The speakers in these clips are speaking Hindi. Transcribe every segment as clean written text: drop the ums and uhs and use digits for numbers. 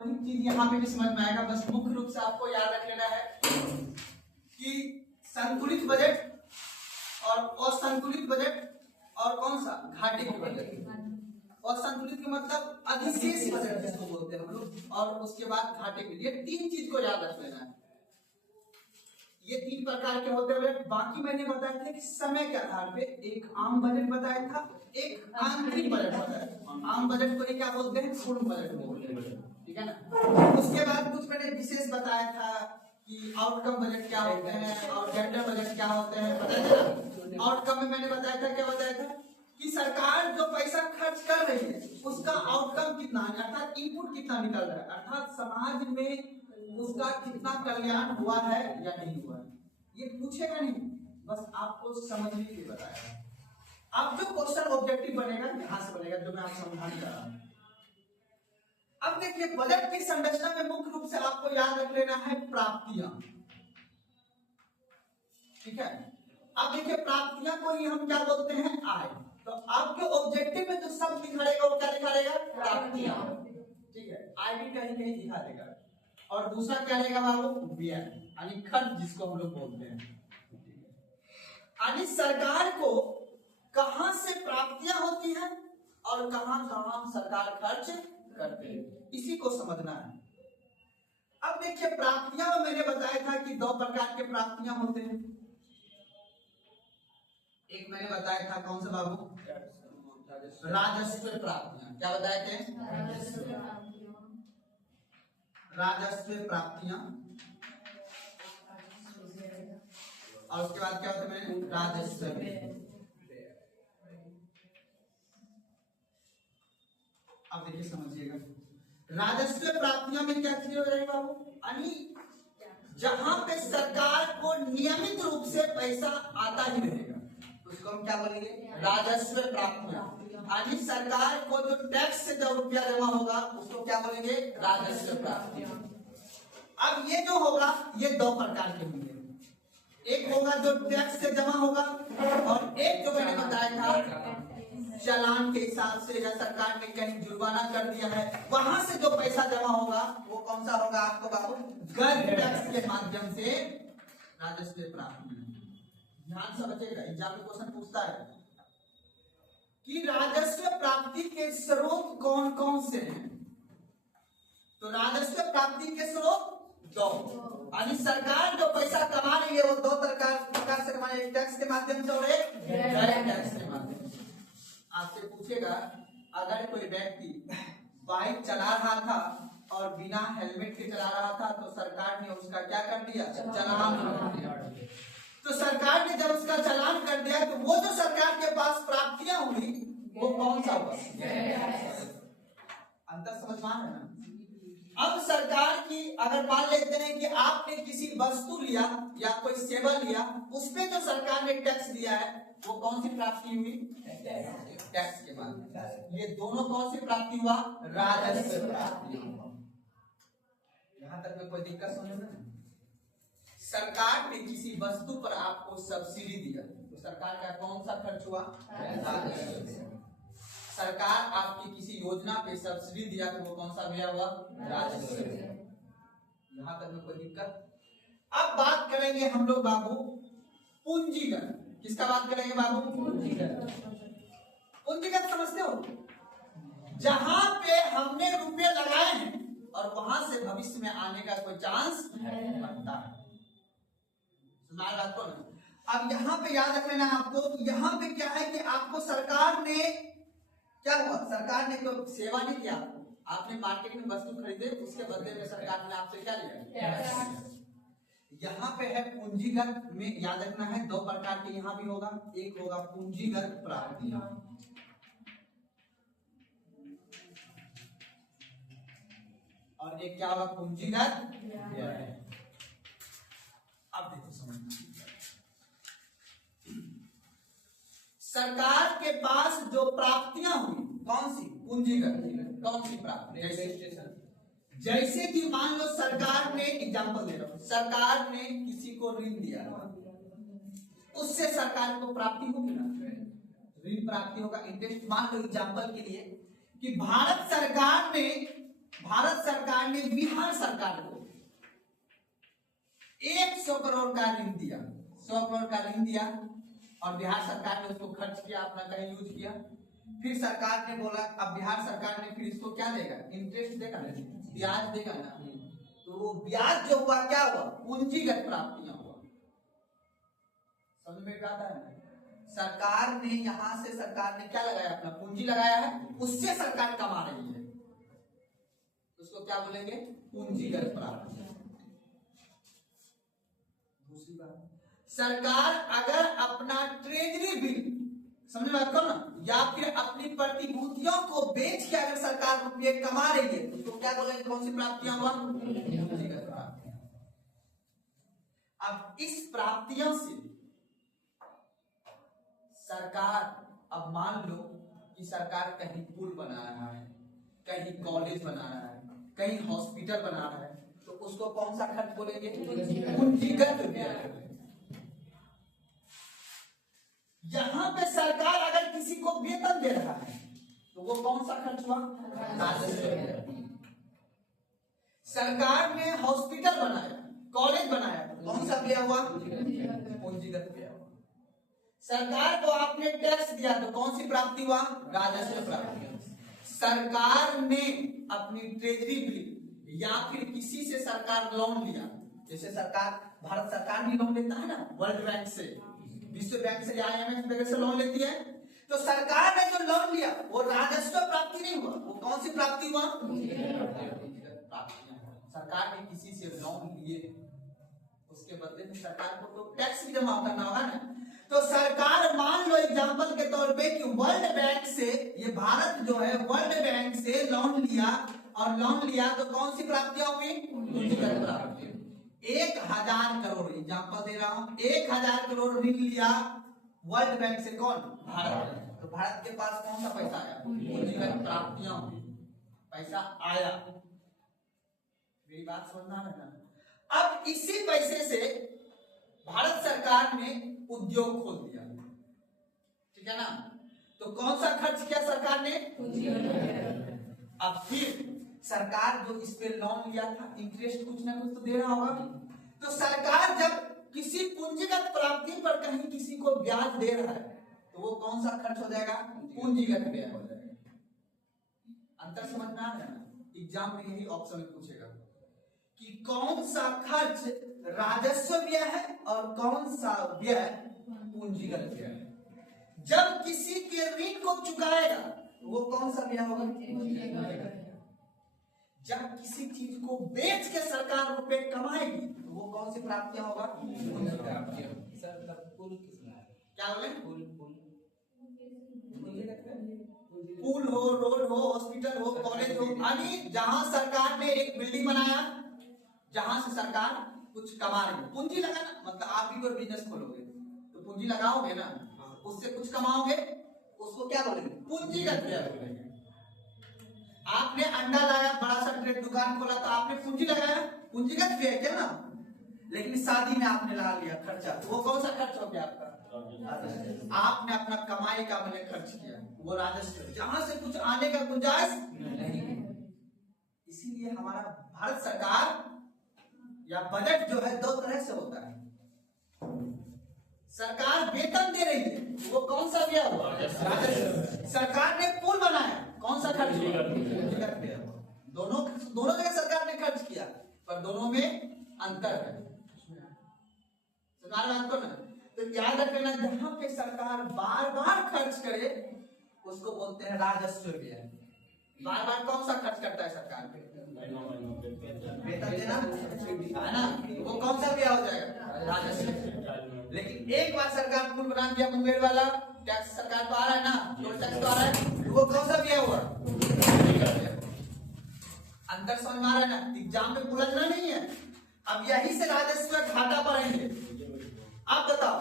वही चीज यहाँ पे भी समझ में आएगा। बस मुख्य रूप से आपको याद रख लेना है कि संतुलित बजट और असंतुलित बजट और कौन सा घाटे के बजट। और संतुलित के मतलब अधिशेष बजट जिसको बोलते हैं हम लोग, और उसके बाद घाटे के लिए तीन चीज को याद रख लेना है। ये तीन प्रकार के होते हैं। बाकी मैंने बताया था कि समय के आधार पे एक आम बजट बताया था, एक आंतरिक बजट बताया। आम बजट को क्या बोलते हैं? पूर्ण बजट बोलते हैं, ठीक है ना। उसके बाद कुछ मैंने विशेष बताया था कि आउटकम बजट क्या होते हैं और जेंडर बजट क्या होते हैं, बताया था। आउटकम में मैंने बताया था, क्या बताया था कि सरकार जो पैसा खर्च कर रही है उसका आउटकम कितना है, अर्थात इनपुट कितना निकल रहा है, अर्थात समाज में उसका कितना कल्याण हुआ है या नहीं हुआ है। ये पूछेगा नहीं, बस आपको समझने के लिए बताया। अब जो क्वेश्चन ऑब्जेक्टिव बनेगा यहां से बनेगा, जो मैं आप समझाने जा रहा हूं। अब देखिए, बजट की संरचना में मुख्य रूप से आपको याद रख लेना है प्राप्तियां, ठीक है। अब देखिए, प्राप्तियां को ही हम क्या बोलते हैं? आय। तो आपके ऑब्जेक्टिव में जो शब्द दिखाएगा वो क्या दिखाएगा? प्राप्तियां, ठीक है। आय भी कहीं कहीं दिखा देगा। और दूसरा क्या रहेगा बाबू? व्यय, यानी खर्च जिसको हम लोग बोलते हैं। यानी सरकार को कहां से प्राप्तियां होती हैं और कहां कहां सरकार खर्च करते हैं, इसी को समझना है। अब देखिए, प्राप्तियां में मैंने बताया था कि दो प्रकार के प्राप्तियां होते हैं। एक मैंने बताया था, कौन सा बाबू? राजस्व प्राप्तियां। क्या बताए थे? राजस्व प्राप्तियां। और उसके बाद क्या होता है? राजस्व। अब देखिए, समझिएगा, राजस्व प्राप्तियों में क्या चीज हो जाएगी बाबू? यानी जहां पे सरकार को नियमित रूप से पैसा आता ही रहेगा, उसको हम क्या बोलेंगे? राजस्व प्राप्तियां। यानी सरकार को जो टैक्स से जो रुपया जमा होगा उसको क्या बोलेंगे? राजस्व प्राप्तियां। अब ये जो होगा ये दो प्रकार के होंगे। एक होगा जो टैक्स से जमा होगा, और एक जो मैंने बताया था चालान के हिसाब से, या सरकार ने कहीं जुर्माना कर दिया है वहां से जो पैसा जमा होगा वो कौन सा होगा आपको बाबू? कर टैक्स के माध्यम से राजस्व प्राप्ति। ध्यान से बचेगा, एग्जाम में क्वेश्चन पूछता है कि राजस्व प्राप्ति के स्रोत कौन कौन से हैं। तो राजस्व प्राप्ति के स्रोत दो, यानी सरकार जो पैसा कमा रही है वो दो प्रकार से कमा रही है, टैक्स के माध्यम से और एक डायरेक्ट टैक्स के माध्यम से। आपसे पूछेगा, अगर कोई व्यक्ति बाइक चला रहा था और बिना हेलमेट के चला रहा था तो सरकार ने उसका क्या कर दिया? चालान कर दिया। तो सरकार ने जब उसका चालान कर दिया तो वो जो सरकार के पास प्राप्तियां हुई वो कौन सा हुआ? अंतर समझ में आ रहा है ना? अब सरकार की, अगर मान लेते हैं कि आपने किसी वस्तु लिया या कोई सेवा लिया, उस पे जो सरकार ने टैक्स दिया है वो कौन सी प्राप्ति हुई? टैक्स के बाद। ये दोनों कौन सी प्राप्ति हुआ? राजस्व प्राप्ति। यहां तक में कोई दिक्कत समझ में? सरकार ने किसी वस्तु पर आपको सब्सिडी दिया तो सरकार का कौन सा खर्च हुआ? राजस्व। सरकार आपकी किसी योजना पे सब्सिडी दिया तो वो कौन सा व्यय हुआ? राजस्व। यहां तक में कोई दिक्कत? अब बात करेंगे हम लोग बाबू पूंजीगत। किसका बात करेंगे बाबू? पूंजीगत। पूंजीगत समझते हो? जहां पे हमने रुपए लगाए हैं और वहां से भविष्य में आने का कोई चांस बनता है। सुना रहा तो ना? अब यहाँ पे याद रख लेना आपको, यहाँ पे क्या है कि आपको सरकार ने क्या हुआ? सरकार ने कोई सेवा नहीं किया आपको, आपने मार्केट में वस्तु खरीदे, उसके बदले में सरकार ने आपसे क्या लिया? यहाँ पे है पूंजीगत में, याद रखना है दो प्रकार के यहाँ भी होगा। एक होगा पूंजीगत प्राप्तियां और एक क्या होगा? पूंजीगत व्यय। अब देखो समझना, सरकार के पास जो प्राप्तियां हुई कौन सी? पूंजीगत। कौन सी प्राप्ति? जैसे कि मान लो सरकार ने, एग्जांपल दे रहा हूं, सरकार ने किसी को ऋण दिया, उससे सरकार को प्राप्ति होगी ना? ऋण प्राप्ति होगा, इंटरेस्ट। मान लो एग्जांपल के लिए कि भारत सरकार ने भारत सरकार ने बिहार सरकार को 100 करोड़ का ऋण दिया, 100 करोड़ का ऋण दिया और बिहार सरकार ने उसको खर्च किया, अपना कहीं यूज किया। फिर सरकार ने बोला, अब बिहार सरकार ने फिर इसको क्या देगा, इंटरेस्ट देगा, ब्याज देगा ना। तो वो ब्याज जो हुआ क्या हुआ, पूंजीगत प्राप्तियां हुआ। समझ में आता है ना? सरकार ने यहां से सरकार ने क्या लगाया, अपना पूंजी लगाया है, उससे सरकार कमा रही है, उसको क्या बोलेंगे, पूंजीगत प्राप्ति। दूसरी बात, सरकार अगर अपना ट्रेजरी बिल, समझ में आता है ना, या फिर अपनी प्रतिभूतियों को बेच के अगर सरकार रुपये कमा रही है तो उसको क्या बोलेंगे, कौन सी प्राप्तियां हुआ, पूंजीगत प्राप्तियां। अब इस प्राप्तियों से सरकार, अब मान लो कि सरकार कहीं पुल बना रहा है, कहीं कॉलेज बना रहा है, कहीं हॉस्पिटल बना रहा है, तो उसको कौन सा खर्च बोलेंगे, पूंजीगत व्यय। यहां पे सरकार अगर किसी को वेतन दे रहा है तो वो कौन सा खर्च हुआ, राजस्व व्यय। सरकार ने हॉस्पिटल बनाया, कॉलेज बनाया, कौन सा व्यय हुआ, पूंजीगत व्यय। सरकार को आपने टैक्स दिया तो कौन सी प्राप्ति हुआ, राजस्व प्राप्ति। सरकार ने अपनी ट्रेजरी बिल या फिर किसी से सरकार लोन लिया, जैसे सरकार, भारत सरकार भी लोन लेता है ना, वर्ल्ड बैंक से, विश्व बैंक से, IMF वगैरह से लोन लेती है, तो सरकार ने जो लोन लिया वो राजस्व प्राप्ति नहीं हुआ, वो कौन सी प्राप्ति हुआ, सरकार ने किसी से लोन लिए, उसके बदले में सरकार को तो टैक्स जमा करना होगा ना। तो सरकार, मान लो एग्जांपल के तौर पे कि वर्ल्ड बैंक से, ये भारत जो है वर्ल्ड बैंक से लोन लिया, और लोन लिया तो कौन सी प्राप्तियां हुई, पूंजीगत प्राप्ति। 1000 करोड़, एग्जांपल दे रहा हूं, 1000 करोड़ ऋण लिया वर्ल्ड बैंक से, कौन, भारत। तो भारत के पास कौन सा पैसा आया, पूंजीगत प्राप्तियां हुई, पैसा आया। मेरी बात समझना है ना? अब इसी पैसे से भारत सरकार ने उद्योग खोल दिया, ठीक है ना, तो कौन सा खर्च किया सरकार ने, अब फिर सरकार जो इस पे लोन लिया था, इंटरेस्ट कुछ ना कुछ तो दे रहा होगा, तो सरकार जब किसी पूंजीगत प्राप्ति पर कहीं किसी को ब्याज दे रहा है तो वो कौन सा खर्च हो जाएगा, पूंजीगत व्यय हो जाएगा। अंतर समझ में आ रहा है ना? एग्जाम में यही ऑप्शन पूछेगा कि कौन सा खर्च राजस्व व्यय है और कौन सा व्यय पूंजीगत व्यय है। जब किसी के ऋण को चुकाएगा वो कौन सा व्यय होगा, जब किसी चीज को बेच के सरकार रुपए कमाएगी तो वो कौन सी प्राप्तियां होगा, क्या बोले, पुल हो, रोड हो, हॉस्पिटल हो, कॉलेज हो, यानी जहां सरकार ने एक बिल्डिंग बनाया, जहां से सरकार कुछ कमा रही है, पूंजी लगाना, मतलब आप भी कोई बिजनेस खोलोगे तो पूंजी लगाओगे ना, उससे कुछ कमाओगे, उसको क्या बोलेंगे, पूंजीगत व्यय बोलेंगे। आपने अंडा लाया, बड़ा सा ट्रेड दुकान खोला तो आपने पूंजी लगाया, पूंजीगत व्यय क्या ना। लेकिन शादी में आपने लगा लिया खर्चा, तो वो कौन सा खर्च हो गया आपका, आपने अपना कमाई का मैंने खर्च किया, वो राजस्व, जहां से कुछ आने का गुंजाइश नहीं। इसीलिए हमारा भारत सरकार या बजट जो है दो तरह से होता है। सरकार वेतन दे रही है, वो कौन सा व्यय हुआ, राजस्व। सरकार ने पुल बनाया, कौन सा खर्च हुआ, पूंजीगत व्यय। दोनों जगह सरकार ने खर्च किया, पर दोनों में अंतर है, सरकार बात को ना। तो याद रखना, जहां पे सरकार बार बार खर्च करे उसको बोलते हैं राजस्व व्यय। बार बार कौन सा खर्च करता है सरकार पे, वेतन देना है ना, वो कौन सा व्यय हो जाएगा, राजस्व। लेकिन एक बार सरकार पुल बना दिया, मुंगेर वाला टैक्स सरकार को आ रहा है ना, टोल टैक्स तो आ रहा है, वो कौन सा व्यय हुआ, अंतर समझ में आ रहा है ना। एग्जाम में उलझना नहीं है। अब यही से राजस्व घाटा पढ़ेंगे। अब बताओ,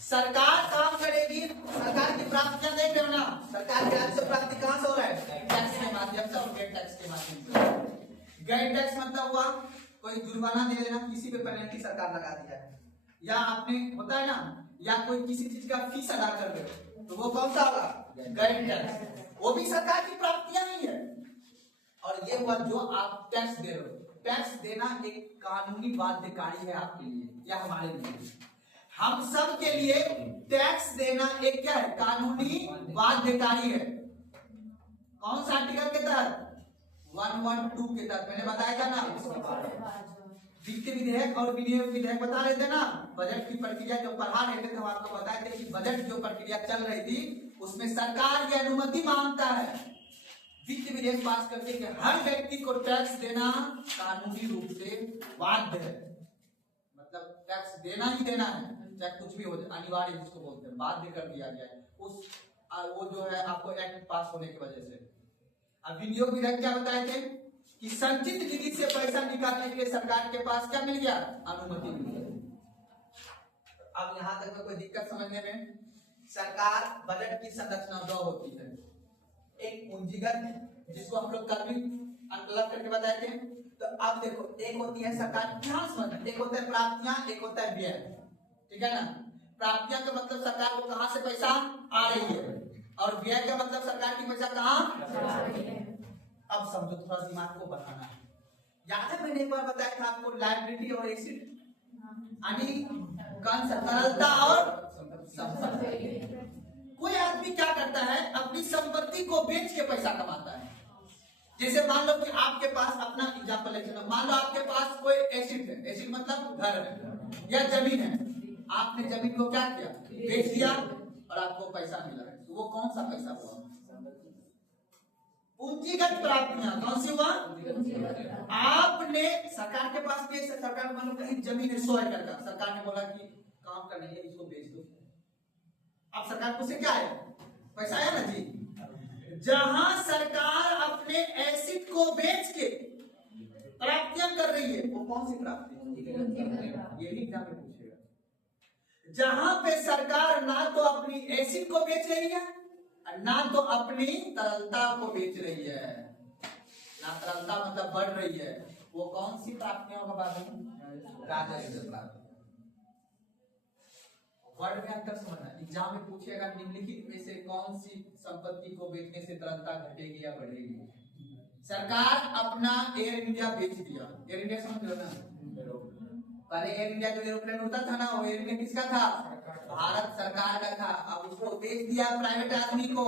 सरकार काम करेगी, सरकार की प्राप्तियां देख रहे हो ना, सरकार की राजस्व प्राप्ति कहां से हो रहा है, टैक्स के माध्यम से और गैर टैक्स के माध्यम से। गैर टैक्स मतलब हुआ कोई जुर्माना दे देना, किसी पे पेनल्टी सरकार लगा दिया है, या आपने होता है ना, या कोई किसी चीज का फीस अदा कर दे तो वो कौन सा होगा, गैर टैक्स। वो भी सरकार की प्राप्तियां नहीं है। और ये हुआ जो आप टैक्स दे रहे हो। टैक्स देना एक कानूनी बाध्यकारी है आपके लिए या हमारे लिए, हम सब के लिए टैक्स देना एक क्या है, कानूनी बाध्यकारी है। कौन सा आर्टिकल के तहत? 112 के तहत। मैंने बताया था ना, वित्त विधेयक और विनियोग विधेयक बता रहे थे ना, बजट की प्रक्रिया जो पढ़ा रहे थे हम आपको बताए थे कि बजट जो प्रक्रिया चल रही थी उसमें सरकार की अनुमति मांगता है वित्त विधेयक पास करके कि हर व्यक्ति को टैक्स देना कानूनी रूप से बाध्य है, मतलब टैक्स देना ही देना है, चाहे कुछ भी हो जाए, अनिवार्य जिसको बोलते हैं, बाध्य कर दिया गया है उस वो जो है आपको एक्ट पास होने की वजह से। अब विनियोग विधेयक क्या बताए थे कि संचित निधि से पैसा निकालने के लिए सरकार के पास क्या मिल गया, अनुमति मिल गई। अब यहां तक में कोई दिक्कत समझने में? सरकार बजट की संरचना दो होती है, एक पूंजीगत जिसको हम लोग कल भी अलग करके बताए थे। तो अब देखो, एक होती है सरकार, ध्यान समझना, एक होता है प्राप्तियां, एक होता है व्यय, ठीक है ना। प्राप्तियां का मतलब सरकार को कहां से पैसा आ रही है, और व्यय का मतलब सरकार की पैसा कहां। अब समझो, थोड़ा दिमाग को बढ़ाना है। याद है मैंने एक बार बताया था आपको लायबिलिटी और एसिड, यानी तरलता और संपत्ति। कोई आदमी क्या करता है, अपनी संपत्ति को बेच के पैसा कमाता है। जैसे मान लो कि आपके पास, अपना एग्जांपल लेते हैं, मान लो आपके पास कोई एसिड है, एसिड मतलब घर है या जमीन है, आपने जमीन को क्या किया, बेच दिया और आपको पैसा मिला, तो वो कौन सा पैसा हुआ, पूंजीगत प्राप्तियां। कौन सी हुआ, आपने सरकार के पास भी, सरकार मान लो कहीं जमीन है 100 एकड़ का, सरकार ने बोला कि काम करने के लिए इसको बेच दो, अब सरकार को से क्या है, पैसा है ना जी। जहां सरकार अपने एसिड को बेच के प्राप्तियां कर रही है, वो कौन सी प्राप्ति, यही एग्जाम में पूछेगा। जहां पे सरकार ना तो अपनी एसिड को बेच रही है, ना तो अपनी तरलता को बेच रही है, ना तरलता मतलब बढ़ रही है, वो कौन सी प्राप्तियों का बात है, राजस्व प्राप्ति। वर्ड में अंतर समझना, एग्जाम में पूछेगा निम्नलिखित में से कौन सी संपत्ति को बेचने से तरलता घटेगी या बढ़ेगी। सरकार अपना एयर इंडिया बेच दिया, एयर इंडिया समझ लो ना, पहले एयर इंडिया जो एरोप्लेन उड़ता था ना, वो एयर इंडिया किसका था, भारत सरकार का था। अब उसको बेच दिया प्राइवेट आदमी को,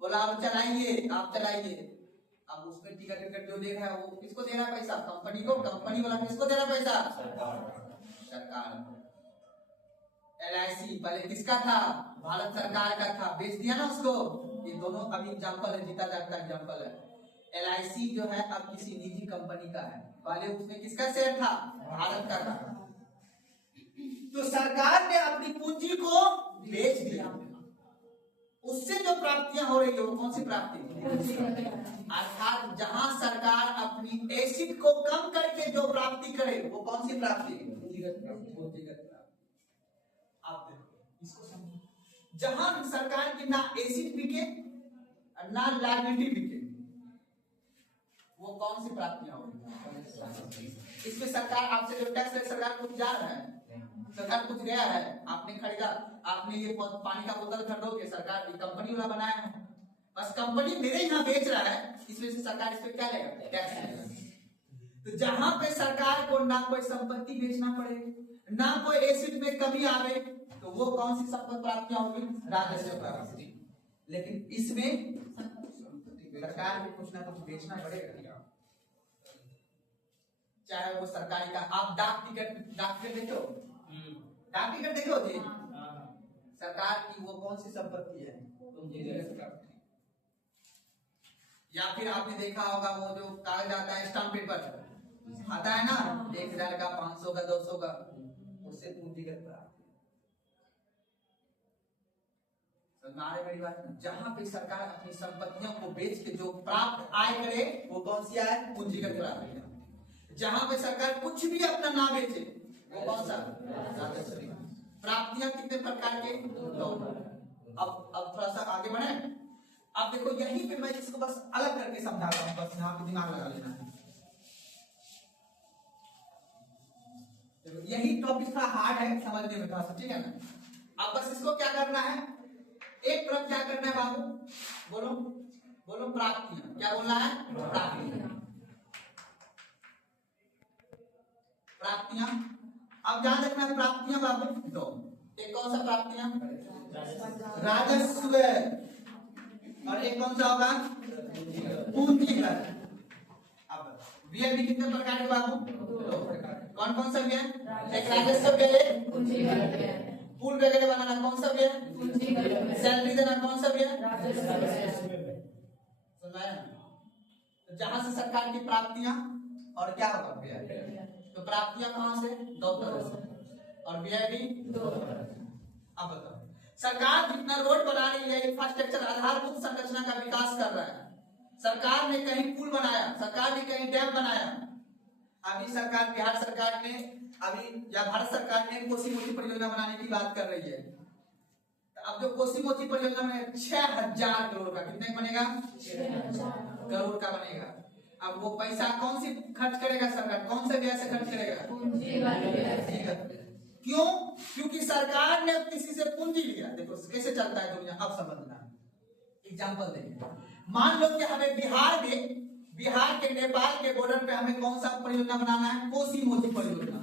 बोला अब चलाइए, आप चलाइए। अब उसमें टिकट टिकट जो दे रहा है वो किसको दे रहा है पैसा, कंपनी को, कंपनी वाला किसको दे रहा है पैसा, सरकार। LIC पहले किसका था, भारत सरकार का था, बेच दिया ना उसको। ये दोनों अभी एग्जांपल है, जीता जागता एग्जांपल है। LIC जो है अब किसी निजी कंपनी का है, पहले उसमें किसका शेयर था, भारत का था। तो सरकार ने अपनी पूंजी को बेच दिया, उससे जो प्राप्तियां हो रही है वो कौन सी प्राप्ति, अर्थात जहां सरकार अपनी एसिड को कम करके जो प्राप्ति करे वो कौन सी प्राप्ति, पूंजीगत प्राप्ति। आप इसको समझो, जहां सरकार की ना एसिड बिके ना लायबिलिटी बिके, वो कौन सी प्राप्तियां होगी। इसमें सरकार आपसे जो टैक्स है, सरकार कुछ जा रहा है, सरकार कुछ गया है, आपने खरीदा, आपने ये पानी का बोतल खरीदोगे, सरकार कंपनी वाला बनाया है, बस कंपनी मेरे यहाँ बेच रहा है, इस वजह से सरकार इस पे क्या लेगा, टैक्स लेगा। तो जहां पे सरकार को ना कोई संपत्ति बेचना पड़े, ना कोई एसिड में कमी आवे, तो वो कौन सी संपत्ति प्राप्तियां होगी, राजस्व प्राप्ति। लेकिन इसमें सरकार को कुछ ना कुछ बेचना पड़ेगा, चाहे वो सरकारी का। आप डाक टिकट देखो, डाक टिकट देखो जी, सरकार की वो कौन सी संपत्ति है, या फिर आपने देखा होगा वो जो कागज आता है, स्टाम्प पेपर आता है ना, 1000 का, 500 का, 200 का, उससे पूंजीगत प्राप्ति। मेरी बात, जहां पे सरकार अपनी संपत्तियों को बेच के जो प्राप्त आय करे वो कौन सी आय, पूंजीगत प्राप्ति। जहां पे सरकार कुछ भी अपना ना बेचे वो कौन सा, राजस्व। प्राप्तियां कितने प्रकार के, दो। अब थोड़ा सा आगे बढ़े। अब देखो यहीं पे मैं इसको बस अलग करके समझाता हूँ, बस यहाँ पे दिमाग लगा लेना है। यही टॉपिक थोड़ा हार्ड है समझने में, थोड़ा सा, ठीक है ना। अब बस इसको क्या करना है, एक तरफ क्या करना है बाबू, बोलो, बोलो प्राप्तियां, क्या बोलना है? प्राप्तियां। प्राप्तियां अब ध्यान रखना है, प्राप्तियां बाबू दो। एक कौन सा प्राप्तियां? राजस्व। और एक कौन सा होगा? पूंजीगत। अब व्यय भी कितने प्रकार के बाबू? दो प्रकार। कौन कौन सा व्यय? एक राजस्व व्यय, पूंजीगत व्यय। पुल वगैरह बनाना कौन सा व्यय? पूंजीगत व्यय। सैलरी देना कौन सा व्यय? राजस्व व्यय। समझाया? तो जहां से सरकार की प्राप्तियां और क्या होगा? व्यय। तो प्राप्तियां कहां से? दो तरह से, और व्यय भी दो तरह से। अब बताओ, सरकार जितना रोड बना रही है, इंफ्रास्ट्रक्चर आधारभूत संरचना का विकास कर रहा है, सरकार ने कहीं पुल बनाया, सरकार ने कहीं डैम बनाया। अभी सरकार, बिहार सरकार ने अभी या भारत सरकार ने कोसी मोती परियोजना बनाने की बात कर रही है। तो अब जो कोसी मोती परियोजना में 6000 करोड़ का, कितने बनेगा? 6000 करोड़ का बनेगा। अब वो पैसा कौन सी खर्च करेगा सरकार? कौन से व्यय से खर्च करेगा? पूंजीगत। क्यों? क्योंकि सरकार ने किसी से पूंजी लिया। देखो कैसे चलता है दुनिया, अब समझना। एग्जांपल देंगे, मान लो कि हमें बिहार के नेपाल के बॉर्डर पे हमें कौन सा परियोजना बनाना है? कोसी मोती परियोजना।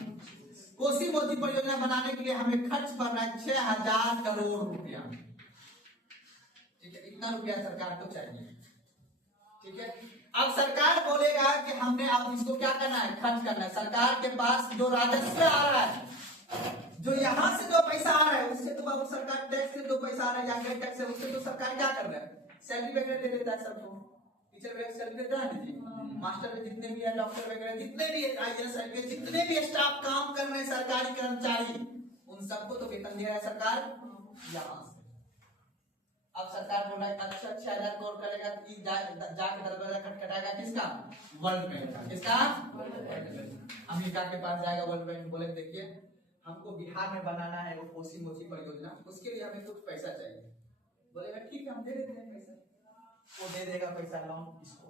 कोसी मोती परियोजना बनाने के लिए हमें खर्च करना है 6000 करोड़ रुपया। ठीक है, इतना रुपया सरकार को चाहिए। ठीक है, अब सरकार बोलेगा कि हमने अब इसको क्या करना है? खर्च करना है। सरकार के पास जो राजस्व आ रहा है, जो यहाँ से जो पैसा आ रहा है, उससे तो बाबू सरकार टैक्स से जो पैसा आ रहा है या टैक्स से, उससे तो सरकार क्या कर रहा है? सैलरी वगैरह दे देता है सबको। टीचर वगैरह सैलरी देता है ना जी, मास्टर में जितने भी है, डॉक्टर वगैरह जितने भी IAS IPS जितने भी स्टाफ काम कर रहे हैं, सरकारी कर्मचारी, उन सबको तो वेतन दे रहा है सरकार यहाँ से। अब सरकार बोल रहा है अच्छा 6000 करोड़ करेगा, जाके दरवाजा खटखटाएगा किसका? वर्ल्ड बैंक का। किसका? अमेरिका के पास जाएगा वर्ल्ड बैंक, बोले देखिए हमको बिहार में बनाना है वो कोसी मोती परियोजना, उसके लिए हमें कुछ पैसा चाहिए। बोलेगा ठीक है हम दे देते हैं पैसा। वो दे देगा पैसा, लोन इसको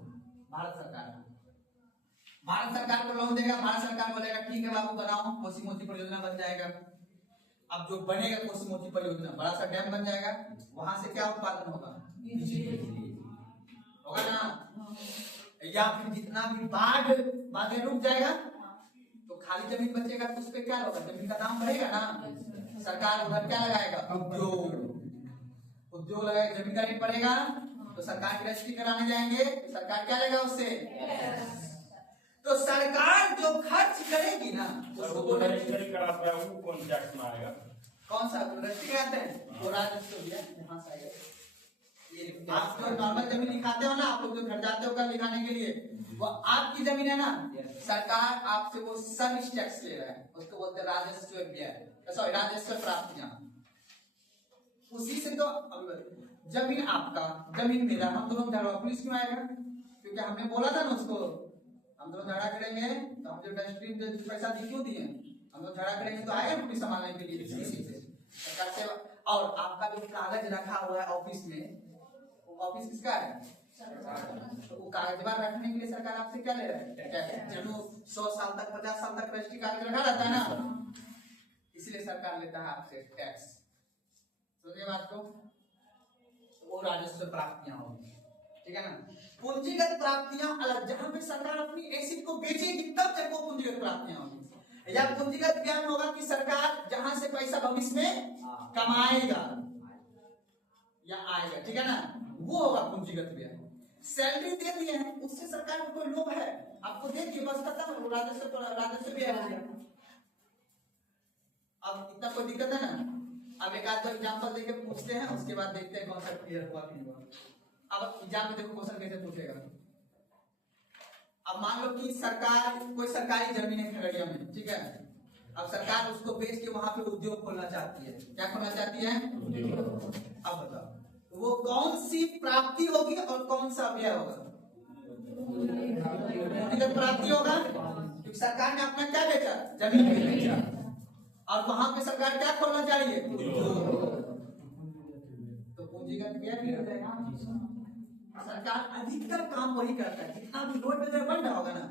भारत सरकार को। भारत सरकार को लोन देगा, भारत सरकार बोलेगा ठीक है बाबू बनाओ, कोसी मोती परियोजना बन जाएगा। अब जो बनेगा कोसी मोती परियोजना, बड़ा सा डैम बन जाएगा, वहां से क्या उत्पादन होगा? बिजली होगा ना। या फिर जितना भी बाढ़ रुक जाएगा तो खाली जमीन बचेगा, तो उस पे क्या होगा? जमीन का दाम बढ़ेगा ना। सरकार उधर क्या लगाएगा? उद्योग लगाएगा, जमीन का रेट बढ़ेगा तो सरकार की रजिस्ट्री कराने जाएंगे, तो सरकार क्या लेगा उससे? तो सरकार जो खर्च करेगी ना, उसको वो रजिस्ट्री कराता है, वो कौन टैक्स में आएगा? कौन सा रजिस्ट्री कराते हैं? वो राजस्व है, यहाँ से आएगा। ये आप जो नॉर्मल जमीन लिखाते हो ना, आप लोग जो घर जाते हो कल लिखाने के लिए, वो आपकी जमीन है ना, सरकार आपसे वो सर्विस टैक्स ले रहा है, उसको बोलते हैं राजस्व व्यय, सॉरी राजस्व प्राप्तियां। उसी से तो जमीन आपका, जमीन मेरा, हम दोनों झगड़ा, पुलिस क्यों आएगा? क्योंकि हमने बोला था ना उसको, हम दोनों झगड़ा करेंगे तो हम जो डस्टबिन जो पैसा दी क्यों दिए, हम लोग झगड़ा करेंगे तो आएगा पुलिस संभालने के लिए सरकार से। और आपका जो कागज रखा हुआ है ऑफिस में, वो ऑफिस किसका है? तो वो कागज बार रखने के लिए सरकार आपसे क्या ले रहा है? चलो 100 साल तक 50 साल तक रजिस्ट्री कागज रखा रहता है ना, इसलिए सरकार लेता है आपसे टैक्स। समझे बात को? वो राजस्व प्राप्तियां होगी, ठीक है ना। पूंजीगत प्राप्तियां अलग, जहां पे सरकार अपनी एसेट को बेचेगी तब जब वो पूंजीगत प्राप्तियां होगी। या पूंजीगत व्यय होगा कि सरकार जहां से पैसा भविष्य में कमाएगा या आएगा, ठीक है ना, वो होगा पूंजीगत व्यय। सैलरी दे दिए हैं, उससे सरकार को कोई लोभ है? आपको दे दिए बस खत्म, राजस्व व्यय हो गया। अब इतना कोई दिक्कत है ना। अब एक आध एग्जांपल देके पूछते हैं, उसके बाद देखते हैं कौन सा क्लियर हुआ कि नहीं हुआ। अब एग्जाम में देखो क्वेश्चन कैसे पूछेगा। अब मान लो कि सरकार, कोई सरकारी जमीन है खगड़िया में, ठीक है, अब सरकार उसको बेच के वहां पे उद्योग खोलना चाहती है। क्या खोलना चाहती है? अब बताओ वो कौन सी प्राप्ति होगी और कौन सा व्यय होगा? पूंजीगत प्राप्ति होगा, क्योंकि सरकार ने अपना क्या बेचा? जमीन बेचा। और वहां पे सरकार क्या खोलना चाहिए? तो पूंजीगत व्यय भी हो जाएगा। सरकार अधिकतर काम वही करता है, जितना भी रोड वगैरह बन रहा होगा ना,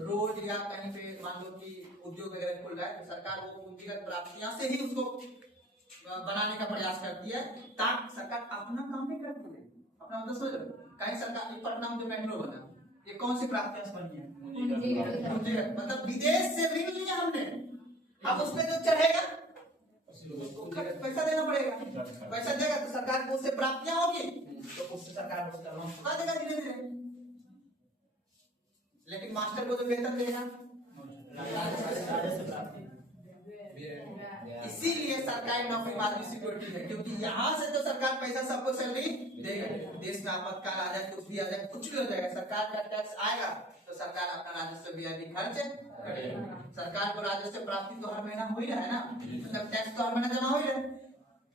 रोड या कहीं पे मान लो कि उद्योग वगैरह खुल रहा है, तो सरकार वो पूंजीगत प्राप्तियां से ही उसको बनाने का प्रयास करती है, ताकि सरकार अपना काम नहीं करती है, अपना मतलब समझ लो कहीं सरकार पटना में जो मेट्रो बना, ये कौन सी प्राप्तियां बनी है? मतलब विदेश से ऋण लिया हमने, अब उसमें जो चढ़ेगा उसको पैसा देना पड़ेगा। पैसा देगा तो सरकार को उससे प्राप्तियां होगी, तो उससे सरकार उसका लोन चुका देगा धीरे धीरे। लेकिन मास्टर को जो वेतन देगा, इसीलिए सरकारी नौकरी वाली सिक्योरिटी है, क्योंकि यहाँ से तो सरकार पैसा सबको सैलरी देगा। देश में आपातकाल आ जाए, कुछ भी आ जाए, कुछ भी हो जाएगा, सरकार का टैक्स आएगा तो सरकार अपना राजस्व व्यय खर्च करेगा। सरकार को राजस्व प्राप्ति तो हर महीना हो ही रहा है ना, मतलब टैक्स तो हर महीना जमा हो ही रहा है।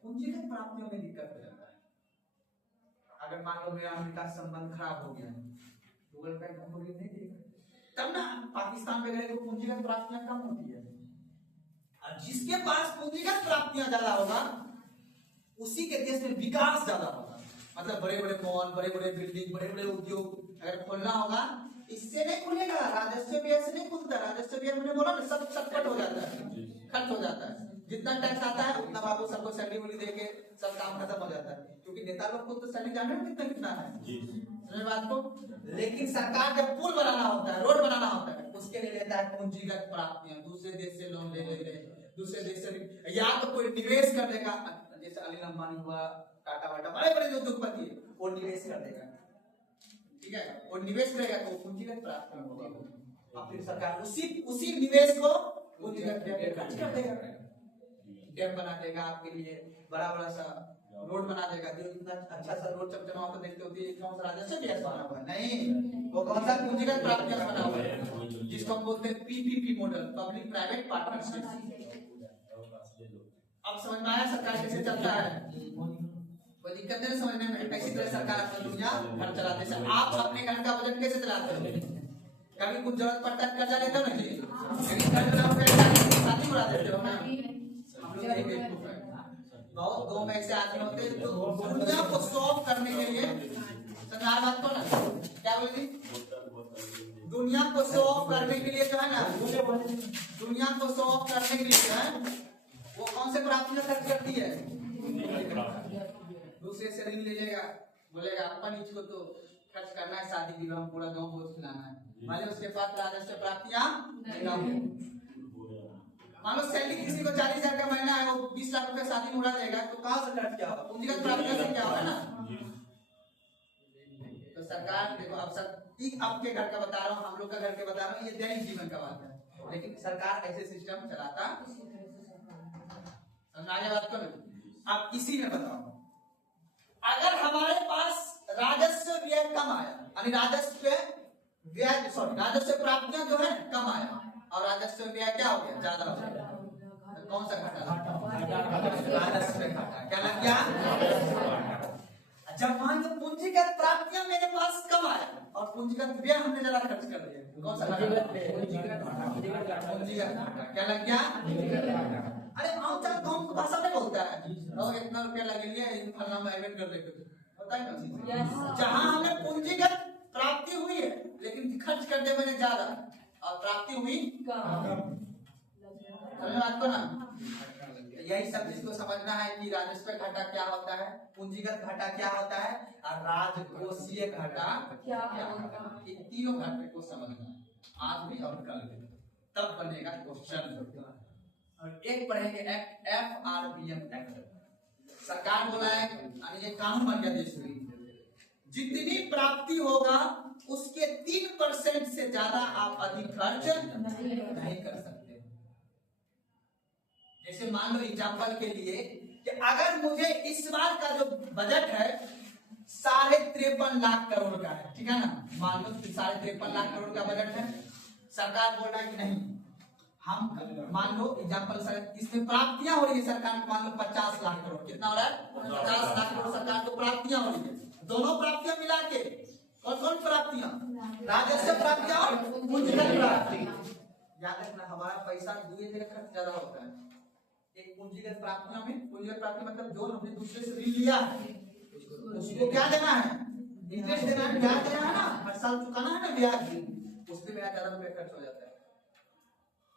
पूंजीगत प्राप्तियों में दिक्कत हो जाता है। अगर मान लो मेरा अमेरिका से संबंध खराब हो गया, गूगल पे हमको नहीं देगा, तब ना पाकिस्तान पे गए तो पूंजीगत प्राप्तियां कम होती है। और जिसके पास पूंजीगत प्राप्तियां ज्यादा होगा, उसी के देश में विकास ज्यादा होगा। मतलब बड़े बड़े मॉल, बड़े बड़े बिल्डिंग, बड़े बड़े उद्योग अगर खोलना होगा, इससे नहीं खुलेगा, राजस्व व्यय से नहीं खुलता। राजस्व व्यय मैंने बोला ना, सब चटपट हो जाता है, खर्च हो जाता है। जितना टैक्स आता है उतना बाबू सबको सैलरी वैलरी देके सब काम खत्म हो जाता है, क्योंकि नेता लोग को तो सैलरी जाने में कितना है, समझ बात को। लेकिन सरकार जब पुल बनाना होता है, रोड बनाना होता है, उसके लिए लेता है पूंजीगत प्राप्तियां, दूसरे देश से लोन ले दूसरे देश से, या तो कोई निवेश कर देगा, जैसे अनिल अंबानी हुआ, टाटा वाटा, बड़े बड़े जो उद्योगपति है वो निवेश कर देगा, ठीक है, वो निवेश करेगा तो पूंजीगत प्राप्तियां होगा। अब फिर सरकार उसी निवेश को पूंजीगत खर्च कर देगा, डैम बना देगा आपके लिए, बड़ा बड़ा सा रोड बना देगा। जो इतना अच्छा सा रोड चमचमा होता देखते होती है, कौन सा राजस्व व्यय बना हुआ है? नहीं, वो कौन सा पूंजीगत प्राप्तियां बना हुआ है, जिसको हम बोलते हैं PPP model, public private partnership. अब समझ में आया सरकार कैसे चलता है? कोई दिक्कत नहीं समझने में। इसी तरह सरकार अपना दुनिया घर चलाते हैं। आप अपने घर का बजट कैसे चलाते हो? कभी कुछ जरूरत पड़ता है कर्जा लेते हो ना जी, शादी उड़ा देते हो ना, हम लोग यही बेवकूफ है। बहुत दो में ऐसे आदमी होते हैं जो दुनिया को सॉल्व करने के लिए, समझा बात को ना, क्या बोलेगी, दुनिया को सॉल्व करने के लिए जो है ना, दुनिया को सॉल्व करने के लिए जो है वो कौन से प्राप्तियां खर्च करती है? दूसरे से ऋण ले लेगा, बोलेगा अपन इसको तो खर्च करना है, शादी विवाह में पूरा गांव भोज खिलाना है, मान लो उसके पास राजस्व प्राप्तियां मान लो सैलरी किसी को 40,000 का महीना है, वो 20 लाख रुपए शादी में उड़ा देगा, तो कहां से खर्च क्या होगा? पूंजीगत प्राप्तियां से क्या होगा ना। तो सरकार देखो, अब सब आपके घर का बता रहा हूँ, हम लोग का घर के बता रहा हूँ, ये दैनिक जीवन का बात है, लेकिन सरकार ऐसे सिस्टम चलाता, समझा बात को ना। अब इसी में बताओ, अगर हमारे पास राजस्व व्यय कम आया, यानी राजस्व व्यय राजस्व प्राप्तियां जो है कम आया और राजस्व व्यय क्या हो गया, ज्यादा हो गया, तो कौन सा घाटा? राजस्व घाटा। क्या लग गया? जब मान लो पूंजीगत प्राप्तियां मेरे पास कम आया और पूंजीगत व्यय हमने ज्यादा खर्च कर दिया, कौन सा घाटा? पूंजीगत घाटा। क्या लग गया? अरे आम चार गाँव की भाषा में बोलता है, और इतना रुपया लगे लिए फलना में एवेंट कर देते थे, होता है ना। जहां हमें पूंजीगत प्राप्ति हुई है लेकिन खर्च करने में ज्यादा और प्राप्ति हुई कम, समझ बात को ना। यही सब चीज को समझना है कि राजस्व घाटा क्या होता है, पूंजीगत घाटा क्या होता है और राजकोषीय घाटा क्या होता है। ये तीनों घाटे को समझना है आज भी और कल भी, तब बनेगा क्वेश्चन। और एक पढ़ेंगे FRBM एक्ट। सरकार बोला है, ये कानून बन गया देश में, जितनी प्राप्ति होगा उसके 3% से ज्यादा आप अधिक खर्च नहीं कर सकते। जैसे मान लो एग्जाम्पल के लिए कि अगर मुझे इस बार का जो बजट है 53.5 लाख करोड़ का है, ठीक है ना, मान लो 53.5 लाख करोड़ का बजट है, सरकार बोल रहा है कि नहीं, हम मान लो एग्जाम्पल सर, इसमें प्राप्तियां हो रही है सरकार को, मान लो 50 लाख करोड़, कितना हो रहा है? 50 लाख करोड़ सरकार को प्राप्तियां हो रही है। दोनों प्राप्तियां मिला के और कौन प्राप्तियां? राजस्व प्राप्तियां और पूंजीगत प्राप्ति। याद रखना, हमारा पैसा दुए जगह खर्च ज्यादा होता है। एक पूंजीगत प्राप्तियां में, पूंजीगत प्राप्ति मतलब जो हमने दूसरे से ऋण लिया है उसको क्या देना है? इंटरेस्ट देना है, ब्याज देना है ना, हर साल चुकाना है ना ब्याज, उसमें मेरा ज्यादा रुपया खर्च हो जाता है।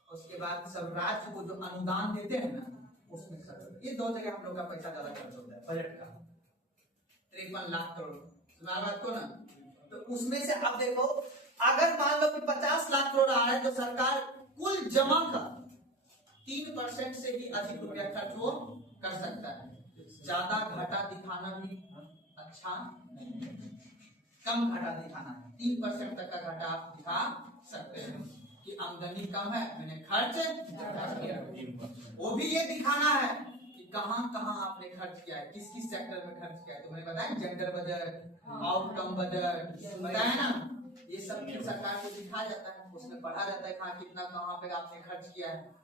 उसके बाद सब राज्य को जो अनुदान देते हैं ना, उसमें खर्च, ये दो जगह हम लोग का पैसा ज्यादा खर्च होता है बजट का। 53 लाख करोड़ सुना बात को ना। तो उसमें से अब देखो, अगर मान लो कि 50 लाख करोड़ आ रहा है तो सरकार कुल जमा का 3% से भी अधिक रुपया खर्च वो कर सकता है। ज्यादा घाटा दिखाना भी अच्छा नहीं है, कम घाटा दिखाना है। 3% तक का घाटा आप दिखा सकते हैं कि आमदनी कम है, मैंने खर्च ज्यादा किया। वो भी ये दिखाना है कि कहां कहां आपने खर्च किया है, किस किस सेक्टर में खर्च किया है। तो मैंने बताया जेंडर बजट, आउटकम बजट बताया ना, ये सब चीज सरकार को दिखाया जाता है, उसमें पढ़ा जाता है कहाँ कितना कहां पे आपने खर्च किया है।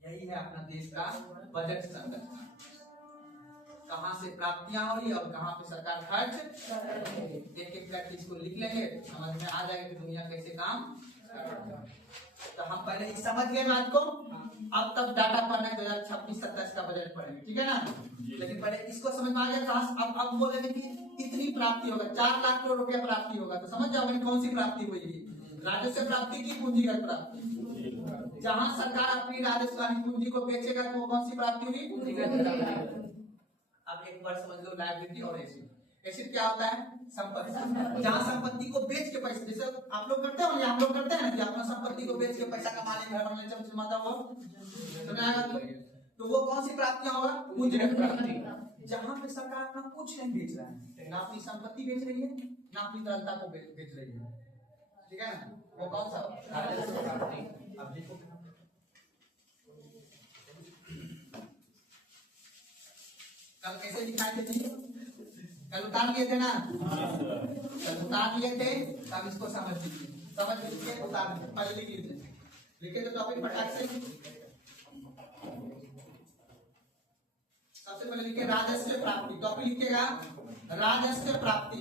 यही है अपना देश का बजट संरचना, कहां से प्राप्तियां हो रही है और कहां पे सरकार खर्च। एक एक करके इसको लिख लेंगे, समझ में आ जाएगा कि दुनिया कैसे काम कर रहा है। तो हम पहले ही समझ गए बात को, अब तब डाटा पढ़ना है 2026-27 का बजट पढ़ेंगे, ठीक है ना। लेकिन पहले इसको समझ में आ गया कहां। अब बोलेंगे कि कितनी प्राप्ति होगा, 4 लाख करोड़ रुपया प्राप्ति होगा, तो समझ जाओ कौन सी प्राप्ति हुई, राजस्व प्राप्ति की पूंजीगत प्राप्ति। जहां सरकार अपनी राजस्व पूंजी को बेचेगा तो वो कौन सी प्राप्ति हुई, पूंजीगत प्राप्ति। अब एक बार समझ लो, लायबिलिटी और एसेट। एसेट क्या होता है, संपत्ति। जहां संपत्ति को बेच के पैसे, जैसे आप लोग करते हो, हम लोग करते हैं ना कि अपना संपत्ति को बेच के पैसा कमा लें, घर बनने चमचमाता हुआ सुनाएगा। तो वो कौन सी प्राप्तियां होगा, पूंजीगत प्राप्ति। जहां पे सरकार अपना कुछ नहीं बेच रहा है, ना अपनी संपत्ति बेच रही है, ना अपनी तरलता को बेच रही है, ठीक है ना, वो कौन सा राजस्व प्राप्ति। अब देखो कल कैसे दिखाए थे, कल उतार लिए थे ना, कल उतार लिए थे, तब इसको समझ लीजिए, उतार पहले लिख लीजिए, लिखे तो टॉपिक फटाक से। सबसे पहले लिखे राजस्व प्राप्ति, टॉपिक लिखेगा राजस्व प्राप्ति।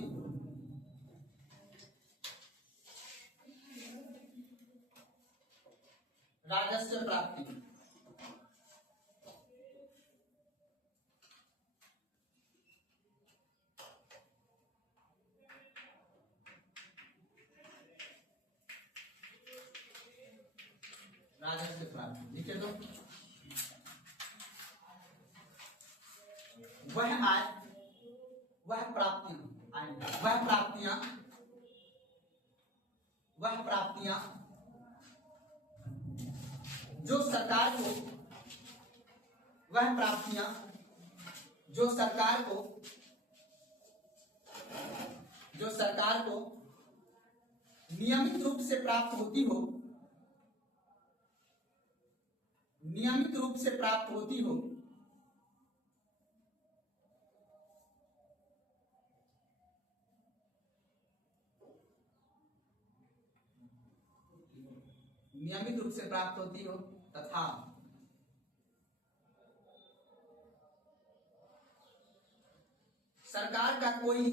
राजस्व प्राप्ति राजस्व प्राप्ति लिखे दो। वह आय, वह प्राप्तियां जो सरकार को, वह प्राप्तियां जो सरकार को नियमित रूप से प्राप्त होती हो, नियमित रूप से प्राप्त होती हो, नियमित रूप से प्राप्त होती हो तथा सरकार का कोई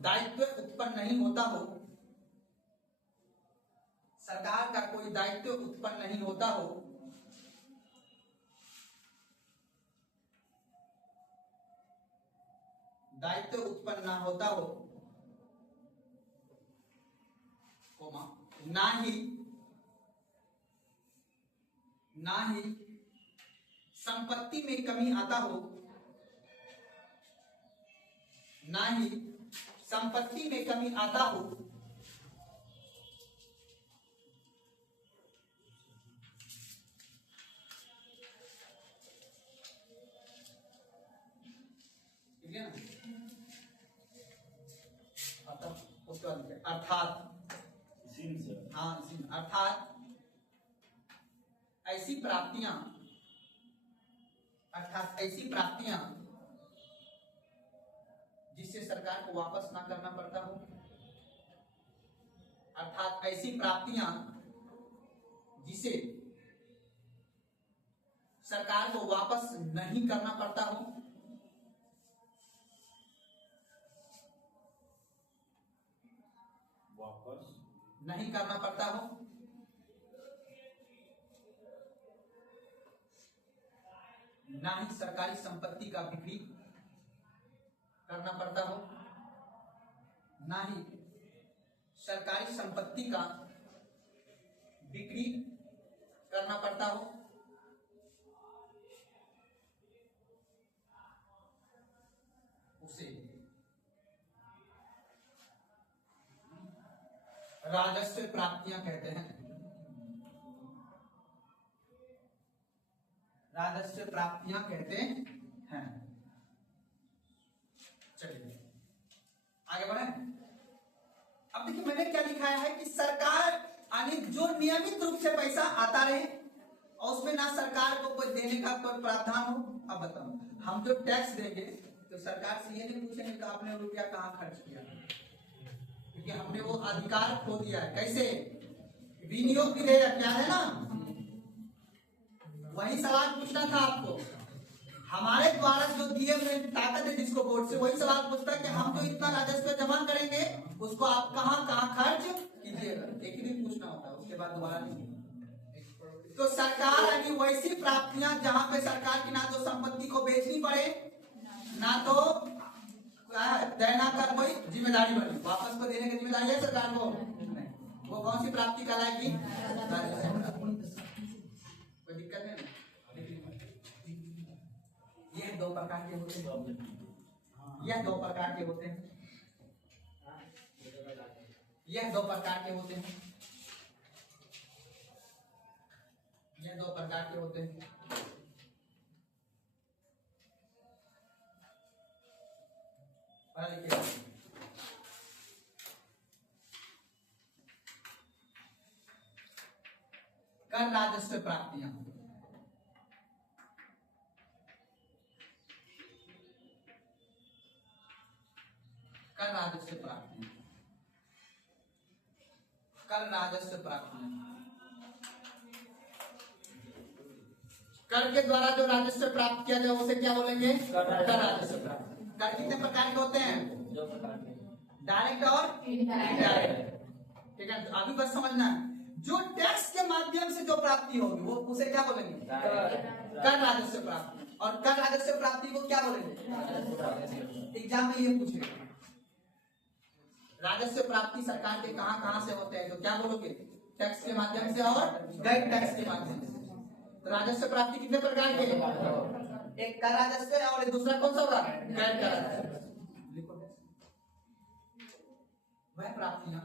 दायित्व उत्पन्न नहीं होता हो, सरकार का कोई दायित्व उत्पन्न नहीं होता हो, दायित्व उत्पन्न ना होता हो, ना ही संपत्ति में कमी आता हो, ना ही संपत्ति में कमी आता हो, ठीक है ना। अर्थात अर्थात ऐसी प्राप्तियां जिससे सरकार को वापस ना करना पड़ता हो, अर्थात ऐसी प्राप्तियां जिसे सरकार को वापस नहीं करना पड़ता हो, नहीं करना पड़ता हो, ना ही सरकारी संपत्ति का बिक्री करना पड़ता हो, ना ही सरकारी संपत्ति का बिक्री करना पड़ता हो, उसे राजस्व प्राप्तियां कहते हैं। राजस्व प्राप्तियां कहते हैं। चलिए आगे बढ़े। अब देखिए मैंने क्या लिखाया है कि सरकार यानी जो नियमित रूप से पैसा आता रहे और उसमें ना सरकार को कोई देने का कोई प्रावधान हो। अब बताओ हम जो टैक्स देंगे तो सरकार से ये नहीं पूछेंगे कि आपने रुपया कहाँ खर्च किया, क्योंकि हमने वो अधिकार खो दिया है। कैसे? विनियोग विधेयक क्या है ना, वही सवाल पूछना था आपको। हमारे द्वारा जो दिए हुए ताकत है जिसको बोर्ड से, वही सवाल पूछता है कि हम जो इतना राजस्व जमा करेंगे उसको आप कहाँ कहाँ खर्च कीजिएगा। एक ही दिन पूछना होता है, उसके बाद दोबारा नहीं। तो सरकार यानी वैसी प्राप्तियां जहां पे सरकार की ना तो संपत्ति को बेचनी पड़े ना तो देना का कोई जिम्मेदारी बने, वापस को देने की जिम्मेदारी है सरकार को। वो कौन सी प्राप्ति कहलाएगी? कोई दिक्कत नहीं। यह दो प्रकार के होते हैं। यह दो प्रकार के होते हैं। यह दो प्रकार के होते हैं। यह दो प्रकार के होते हैं। कर राजस्व प्राप्तियां। कर राजस्व प्राप्तियां। कर राजस्व प्राप्तियां। कर के द्वारा जो राजस्व प्राप्त किया जाए उसे क्या बोलेंगे? कर राजस्व प्राप्त। कर कितने प्रकार के होते हैं? डायरेक्ट और इनडायरेक्ट। ठीक है, अभी बस समझना है। जो टैक्स के माध्यम से जो प्राप्ति होगी वो उसे क्या बोलेंगे? कर राजस्व प्राप्ति। और कर राजस्व प्राप्ति को क्या बोलेंगे? एग्जाम में ये पूछेगा राजस्व प्राप्ति सरकार के कहां कहां से होते हैं, तो क्या बोलोगे? टैक्स के माध्यम से और गैर टैक्स के माध्यम से। तो राजस्व प्राप्ति कितने प्रकार के? एक कर राजस्व है और दूसरा कौन सा होगा? गैर कर राजस्व। लिखो वह प्राप्तियां,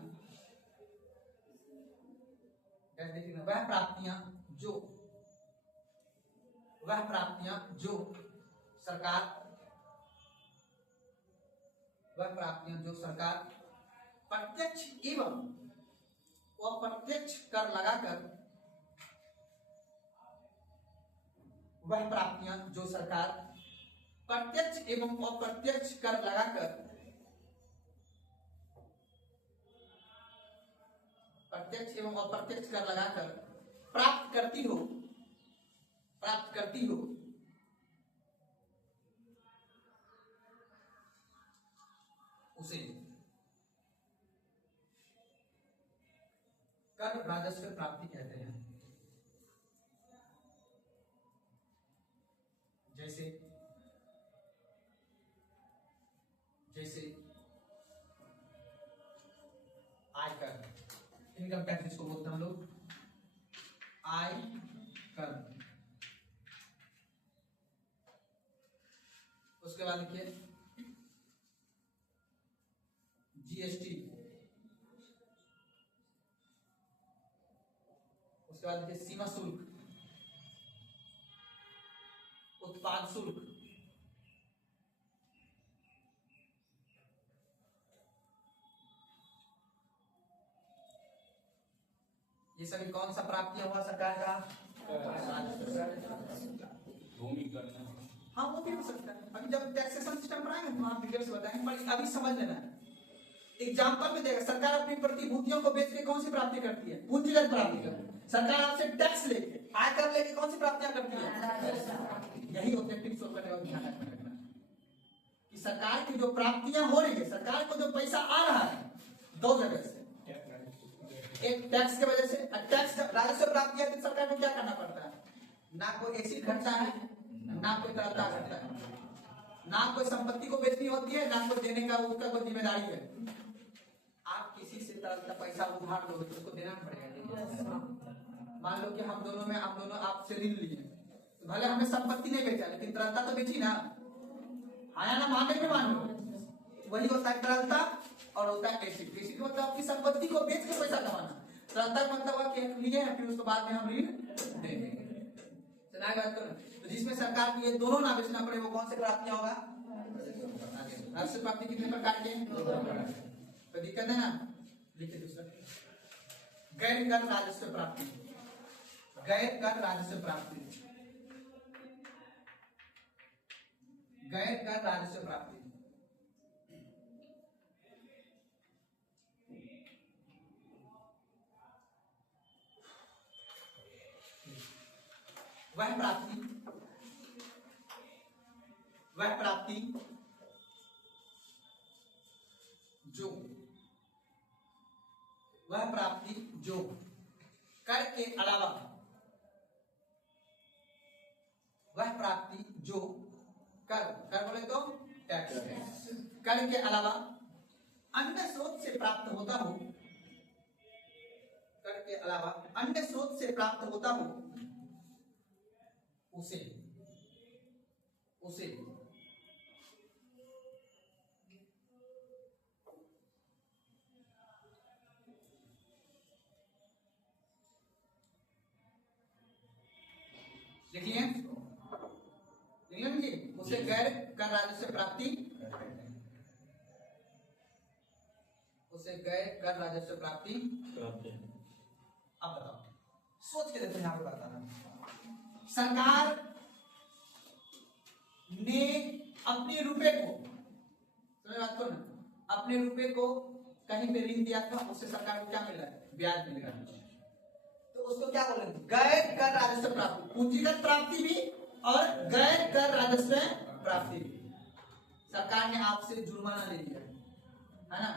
वह प्राप्तियां जो सरकार, वह प्राप्तियां जो सरकार प्रत्यक्ष एवं अप्रत्यक्ष कर लगाकर, वह प्राप्तियां जो सरकार प्रत्यक्ष एवं अप्रत्यक्ष कर लगाकर, प्रत्यक्ष एवं अप्रत्यक्ष कर लगाकर प्राप्त करती हो उसे कर राजस्व प्राप्ति कहते हैं। जैसे आयकर, इनकम टैक्स जिसको बोलते हैं हम लोग, आय कर। उसके बाद देखिए जीएसटी, उसके बाद देखिए सीमा शुल्क, उत्पाद शुल्क, ये सभी कौन सा प्राप्ति हुआ सरकार का? भूमि कर। हाँ वो भी हो सकता है। अभी जब टैक्सेशन सिस्टम पढ़ाएंगे तो वहां डिटेल्स बताएंगे, पर अभी समझ लेना है। एग्जाम्पल में देगा सरकार अपनी प्रतिभूतियों को बेच के कौन सी प्राप्ति करती है? पूंजीगत प्राप्ति करती है। सरकार आपसे टैक्स लेके, आयकर लेके कौन सी प्राप्तियां करती है? यही ऑब्जेक्टिव सोल्व करने वाला ध्यान रखना कि सरकार की जो प्राप्तियां हो रही है, सरकार को जो पैसा आ रहा है दो जगह से, एक टैक्स की वजह से। टैक्स राजस्व प्राप्ति है तो सरकार को क्या करना पड़ता है? ना कोई एसिड खर्चा है, ना कोई तरलता खर्चा है, ना कोई संपत्ति को बेचनी होती है, ना कोई देने का उसका कोई जिम्मेदारी है। आप किसी से तरलता पैसा उधार लोगे तो उसको देना पड़ेगा। मान लो कि हम दोनों आपसे ऋण लिए, तो भले हमने संपत्ति नहीं बेचा लेकिन तरलता तो बेची ना, आया ना? मान में मान लो वही होता है तरलता और होता है एसिड। एसिड मतलब आपकी संपत्ति को बेच के पैसा कमाना, तरलता मतलब आप लिए हैं फिर उसके बाद में हम ऋण देंगे। चला बात करो। तो जिसमें सरकार को ये दोनों ना बेचना पड़े वो कौन से प्राप्तियां होगा? राजस्व प्राप्ति कितने प्रकार के हैं? तो दिक्कत है ना, देखिए दूसरा गैर कर राजस्व प्राप्ति। गैर कर राजस्व प्राप्ति, गैर कर राजस्व प्राप्ति वह प्राप्ति जो कर के अलावा, वह प्राप्ति जो कर बोले तो टैक्स, कर के अलावा अन्य स्रोत से प्राप्त होता हो, कर के अलावा अन्य स्रोत से प्राप्त होता हो, उसे देखिए जी, उसे गैर कर राजस्व प्राप्ति, उसे गैर कर राजस्व प्राप्ति। अब बताओ, सोच के देखो, यहाँ पे बता रहा, सरकार ने अपने रुपए को, समझ बात को ना, अपने रुपए को कहीं पे ऋण दिया था, उससे सरकार को क्या मिल रहा है? ब्याज मिल रहा है। तो उसको क्या बोलेंगे? गैर कर राजस्व प्राप्ति, पूंजीगत प्राप्ति भी और गैर कर राजस्व प्राप्ति भी। सरकार ने आपसे जुर्माना ले लिया है ना,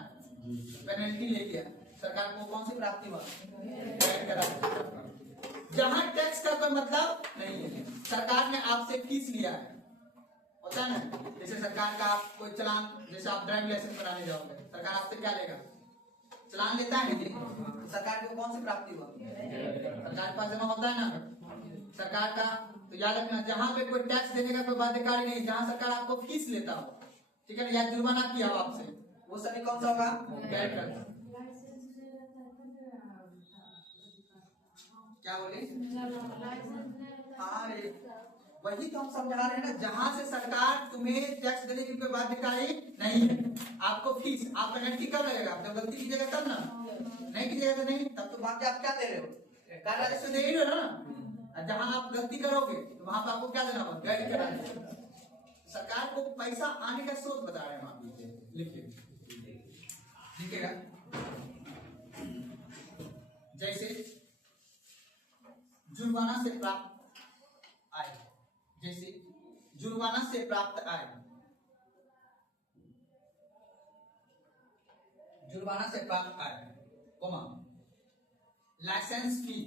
पेनल्टी ले लिया, सरकार को कौन सी प्राप्ति हुआ? गैर कर राजस्व। जहां टैक्स का कोई मतलब नहीं है, सरकार ने आपसे फीस लिया है, होता है ना, जैसे सरकार का आप कोई चलान, जैसे आप ड्राइविंग लाइसेंस बनाने जाओगे, सरकार आपसे क्या लेगा? चलान लेता है नहीं, सरकार को कौन सी प्राप्ति हुआ? सरकार के पास जमा होता है ना सरकार का। तो याद रखना, जहां पे कोई टैक्स देने का कोई बाध्यकारी नहीं, जहां सरकार आपको फीस लेता हो, ठीक है ना, या जुर्माना किया हो आपसे, वो सभी कौन सा होगा? गैर कर। क्या बोले? हाँ, वही तो हम समझा रहे हैं ना, जहां से सरकार तुम्हें टैक्स देने की कोई बाध्यकारी नहीं है, आपको फीस, आप पेनल्टी कब लगेगा? जब गलती कीजिएगा तब ना, नहीं कीजिएगा तो नहीं, तब तो बाकी आप क्या दे रहे हो? कर राजस्व दे ही रहे हो ना। जहां आप गलती करोगे तो वहां पर आपको क्या देना होगा? गैर कर राजस्व। सरकार को पैसा आने का स्रोत बता रहे हैं हम, लिखिए, लिखिएगा, जैसे जुर्माना से प्राप्त आय, जैसे जुर्माना से प्राप्त आय, जुर्माना से प्राप्त आय, लाइसेंस फी,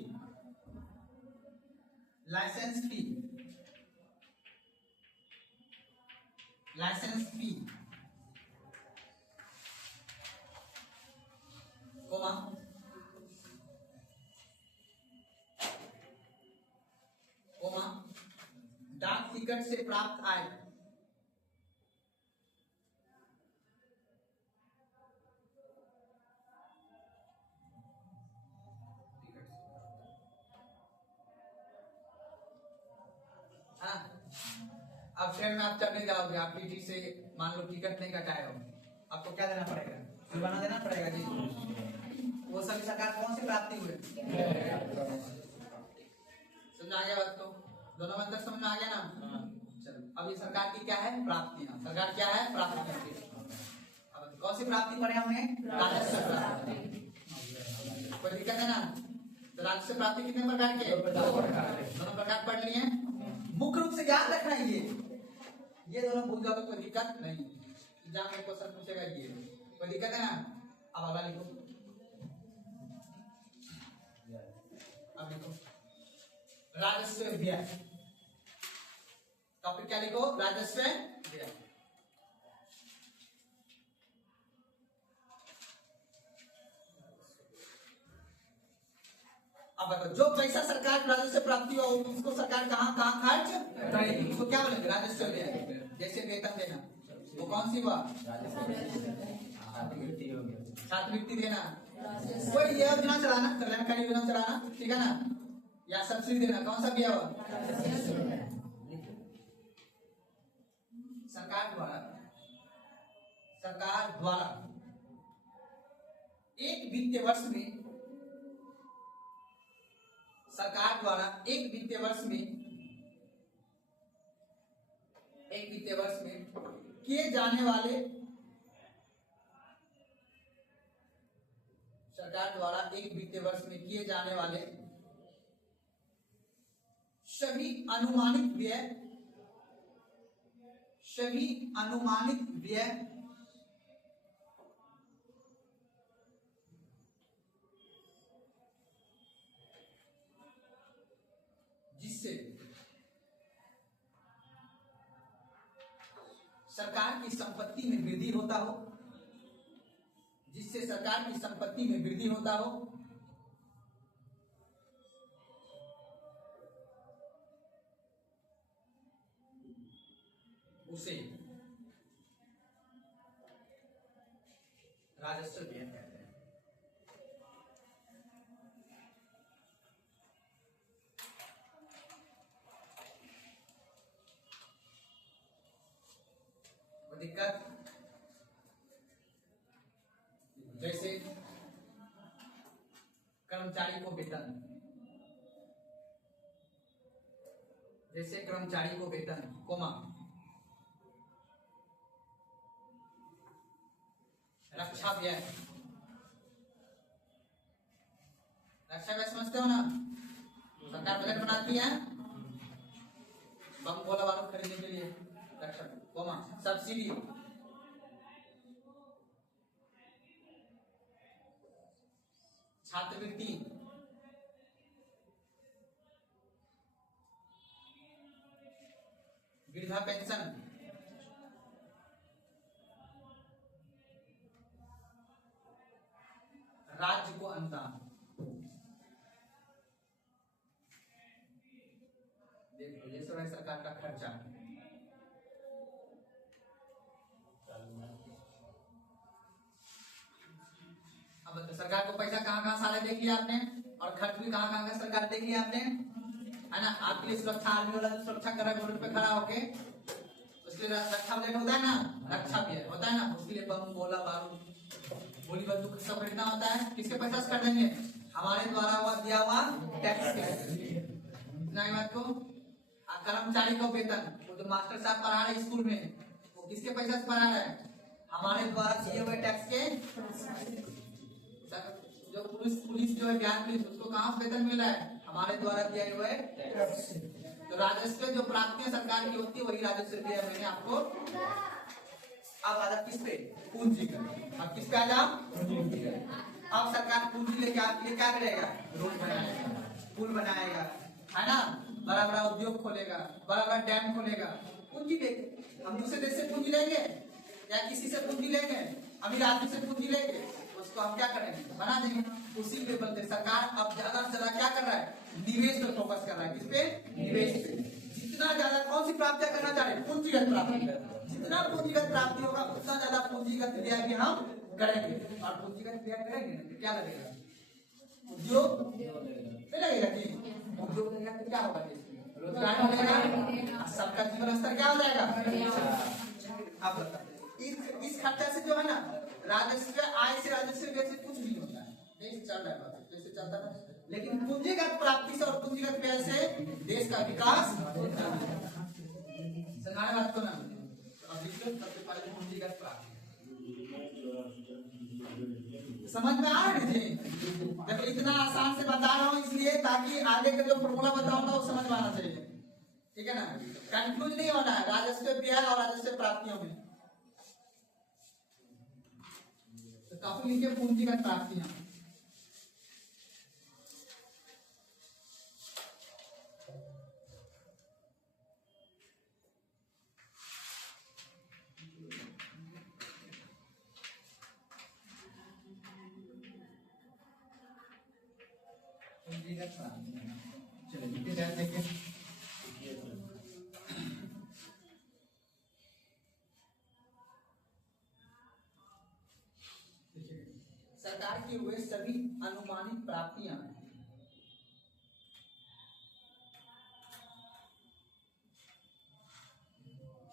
लाइसेंस फी, लाइसेंस फी, डाक टिकट से प्राप्त आय, अब ट्रेन में आप चढ़ने जाओगे, आप टीटी से मान लो टिकट नहीं कटाए हो, आपको क्या देना पड़ेगा? जुर्माना देना पड़ेगा जी। वो सभी सरकार कौन सी प्राप्ति हुए? समझ आ गया बात? तो दोनों मतलब समझ में आ गया ना? चलो, अब ये सरकार की क्या है? प्राप्तियां। सरकार क्या है? प्राप्तियां। अब कौन सी प्राप्ति पढ़े हमने? राजस्व प्राप्ति। कोई दिक्कत है ना? तो राजस्व प्राप्ति कितने प्रकार के? दोनों प्रकार पढ़ लिए। मुख्य रूप से याद रखना है, ये दोनों भूल जाओ तो कोई दिक्कत नहीं। एग्जाम में क्वेश्चन पूछेगा ये, कोई दिक्कत है ना? अब अगला लिखो, अब लिखो राजस्व व्यय। टॉपिक क्या लिखो? राजस्व व्यय। अब बताओ, जो पैसा सरकार को राजस्व प्राप्ति हो उसको सरकार कहाँ खर्च करेगी, उसको क्या बोलेंगे? राजस्व व्यय। जैसे वेतन देना, वो कौन सी हुआ? छात्रवृत्ति हो गया। छात्रवृत्ति देना, कोई ये योजना चलाना, कल्याणकारी योजना चलाना, ठीक है ना, या सब्सिडी देना, कौन सा किया हुआ? सरकार द्वारा एक वित्तीय वर्ष में, सरकार द्वारा एक वित्तीय वर्ष में किए जाने वाले, सरकार द्वारा एक वित्तीय वर्ष में किए जाने वाले सभी अनुमानित व्यय जिससे सरकार की संपत्ति में वृद्धि होता हो, उसे राजस्व व्यय कहते हैं। वो दिक्कत जैसे कर्मचारी को वेतन, कोमा रक्षा व्यय समझते हो ना, सरकार बजट बनाती है बम गोला बारूद खरीदने के लिए, रक्षा, कोमा सब्सिडी, छात्रवृत्ति, वृद्धा पेंशन, राज्य को अनुदान। देखो ये सब है सरकार का खर्चा। अब तो सरकार को पैसा कहाँ सारे देख लिया आपने, और खर्च भी कहाँ का सरकार देख लिया आपने, है ना। आपके लिए सुरक्षा, आर्मी वाला जो सुरक्षा कर रहा है बॉर्डर पे खड़ा होके, उसके लिए रक्षा बजट होता है ना, रक्षा भी होता है ना, उसके लिए बम गोला बारूद गोली बंदूक सब खरीदना होता है, किसके पैसा से कर देंगे? हमारे द्वारा दिया हुआ टैक्स के। बात को कर्मचारी का वेतन, वो जो मास्टर साहब पढ़ा रहे स्कूल में, वो किसके पैसा से पढ़ा रहे हैं? हमारे द्वारा दिए हुए टैक्स के। जो पुलिस जो है बिहार पुलिस, उसको कहाँ से वेतन मिल रहा है? हमारे द्वारा दिए हुए टैक्स। तो राजस्व जो प्राप्तियां सरकार की होती है वही राजस्व दिया मैंने आपको। अब आ जाओ किस पे? पूंजीगत। अब किस पे आ जाओ? अब सरकार पूंजी लेके आपके लिए क्या करेगा? रोड बनाएगा, पुल बनाएगा, है ना, बड़ा बड़ा उद्योग खोलेगा, बड़ा बड़ा डैम खोलेगा, पूंजी लेके। हम दूसरे देश से पूंजी लेंगे या किसी से पूंजी लेंगे, अमीर आदमी से पूंजी लेंगे, उसको हम क्या करेंगे? बना देंगे। उसी लेवल पे सरकार अब ज्यादा से ज्यादा क्या कर रहा है? निवेश पे फोकस कर रहा है। किस पे? निवेश पे। जितना ज्यादा कौन सी प्राप्तियां करना चाह रहे हैं? पूंजीगत प्राप्ति। जितना पूंजीगत प्राप्ति होगा उतना ज्यादा पूंजीगत व्यय भी हम करेंगे, और पूंजीगत व्यय करेंगे तो क्या लगेगा? उद्योग लगेगा कि उद्योग लगेगा तो क्या होगा? रोजगार मिलेगा, सबका जीवन स्तर क्या हो जाएगा? अब इस खर्चा से जो है ना, राजस्व आय से, राजस्व व्यय से कुछ नहीं होता है, देश चल रहा है जैसे चलता है। लेकिन पूंजीगत प्राप्ति से और पूंजीगत व्यय से देश का विकास होता है। समझाने बात को ना, सबसे पहले पूंजीगत प्राप्ति समझ में आ रहा है जी? जब इतना आसान से बता रहा हूँ इसलिए ताकि आगे का जो फॉर्मूला बताऊंगा वो समझ में आना चाहिए, ठीक है ना, कंफ्यूज नहीं होना है राजस्व व्यय और राजस्व प्राप्तियों में। तो काफी लिखिए पूंजीगत प्राप्तियां। चलिए नीचे ध्यान देंगे। सरकार की हुए सभी अनुमानित प्राप्तियां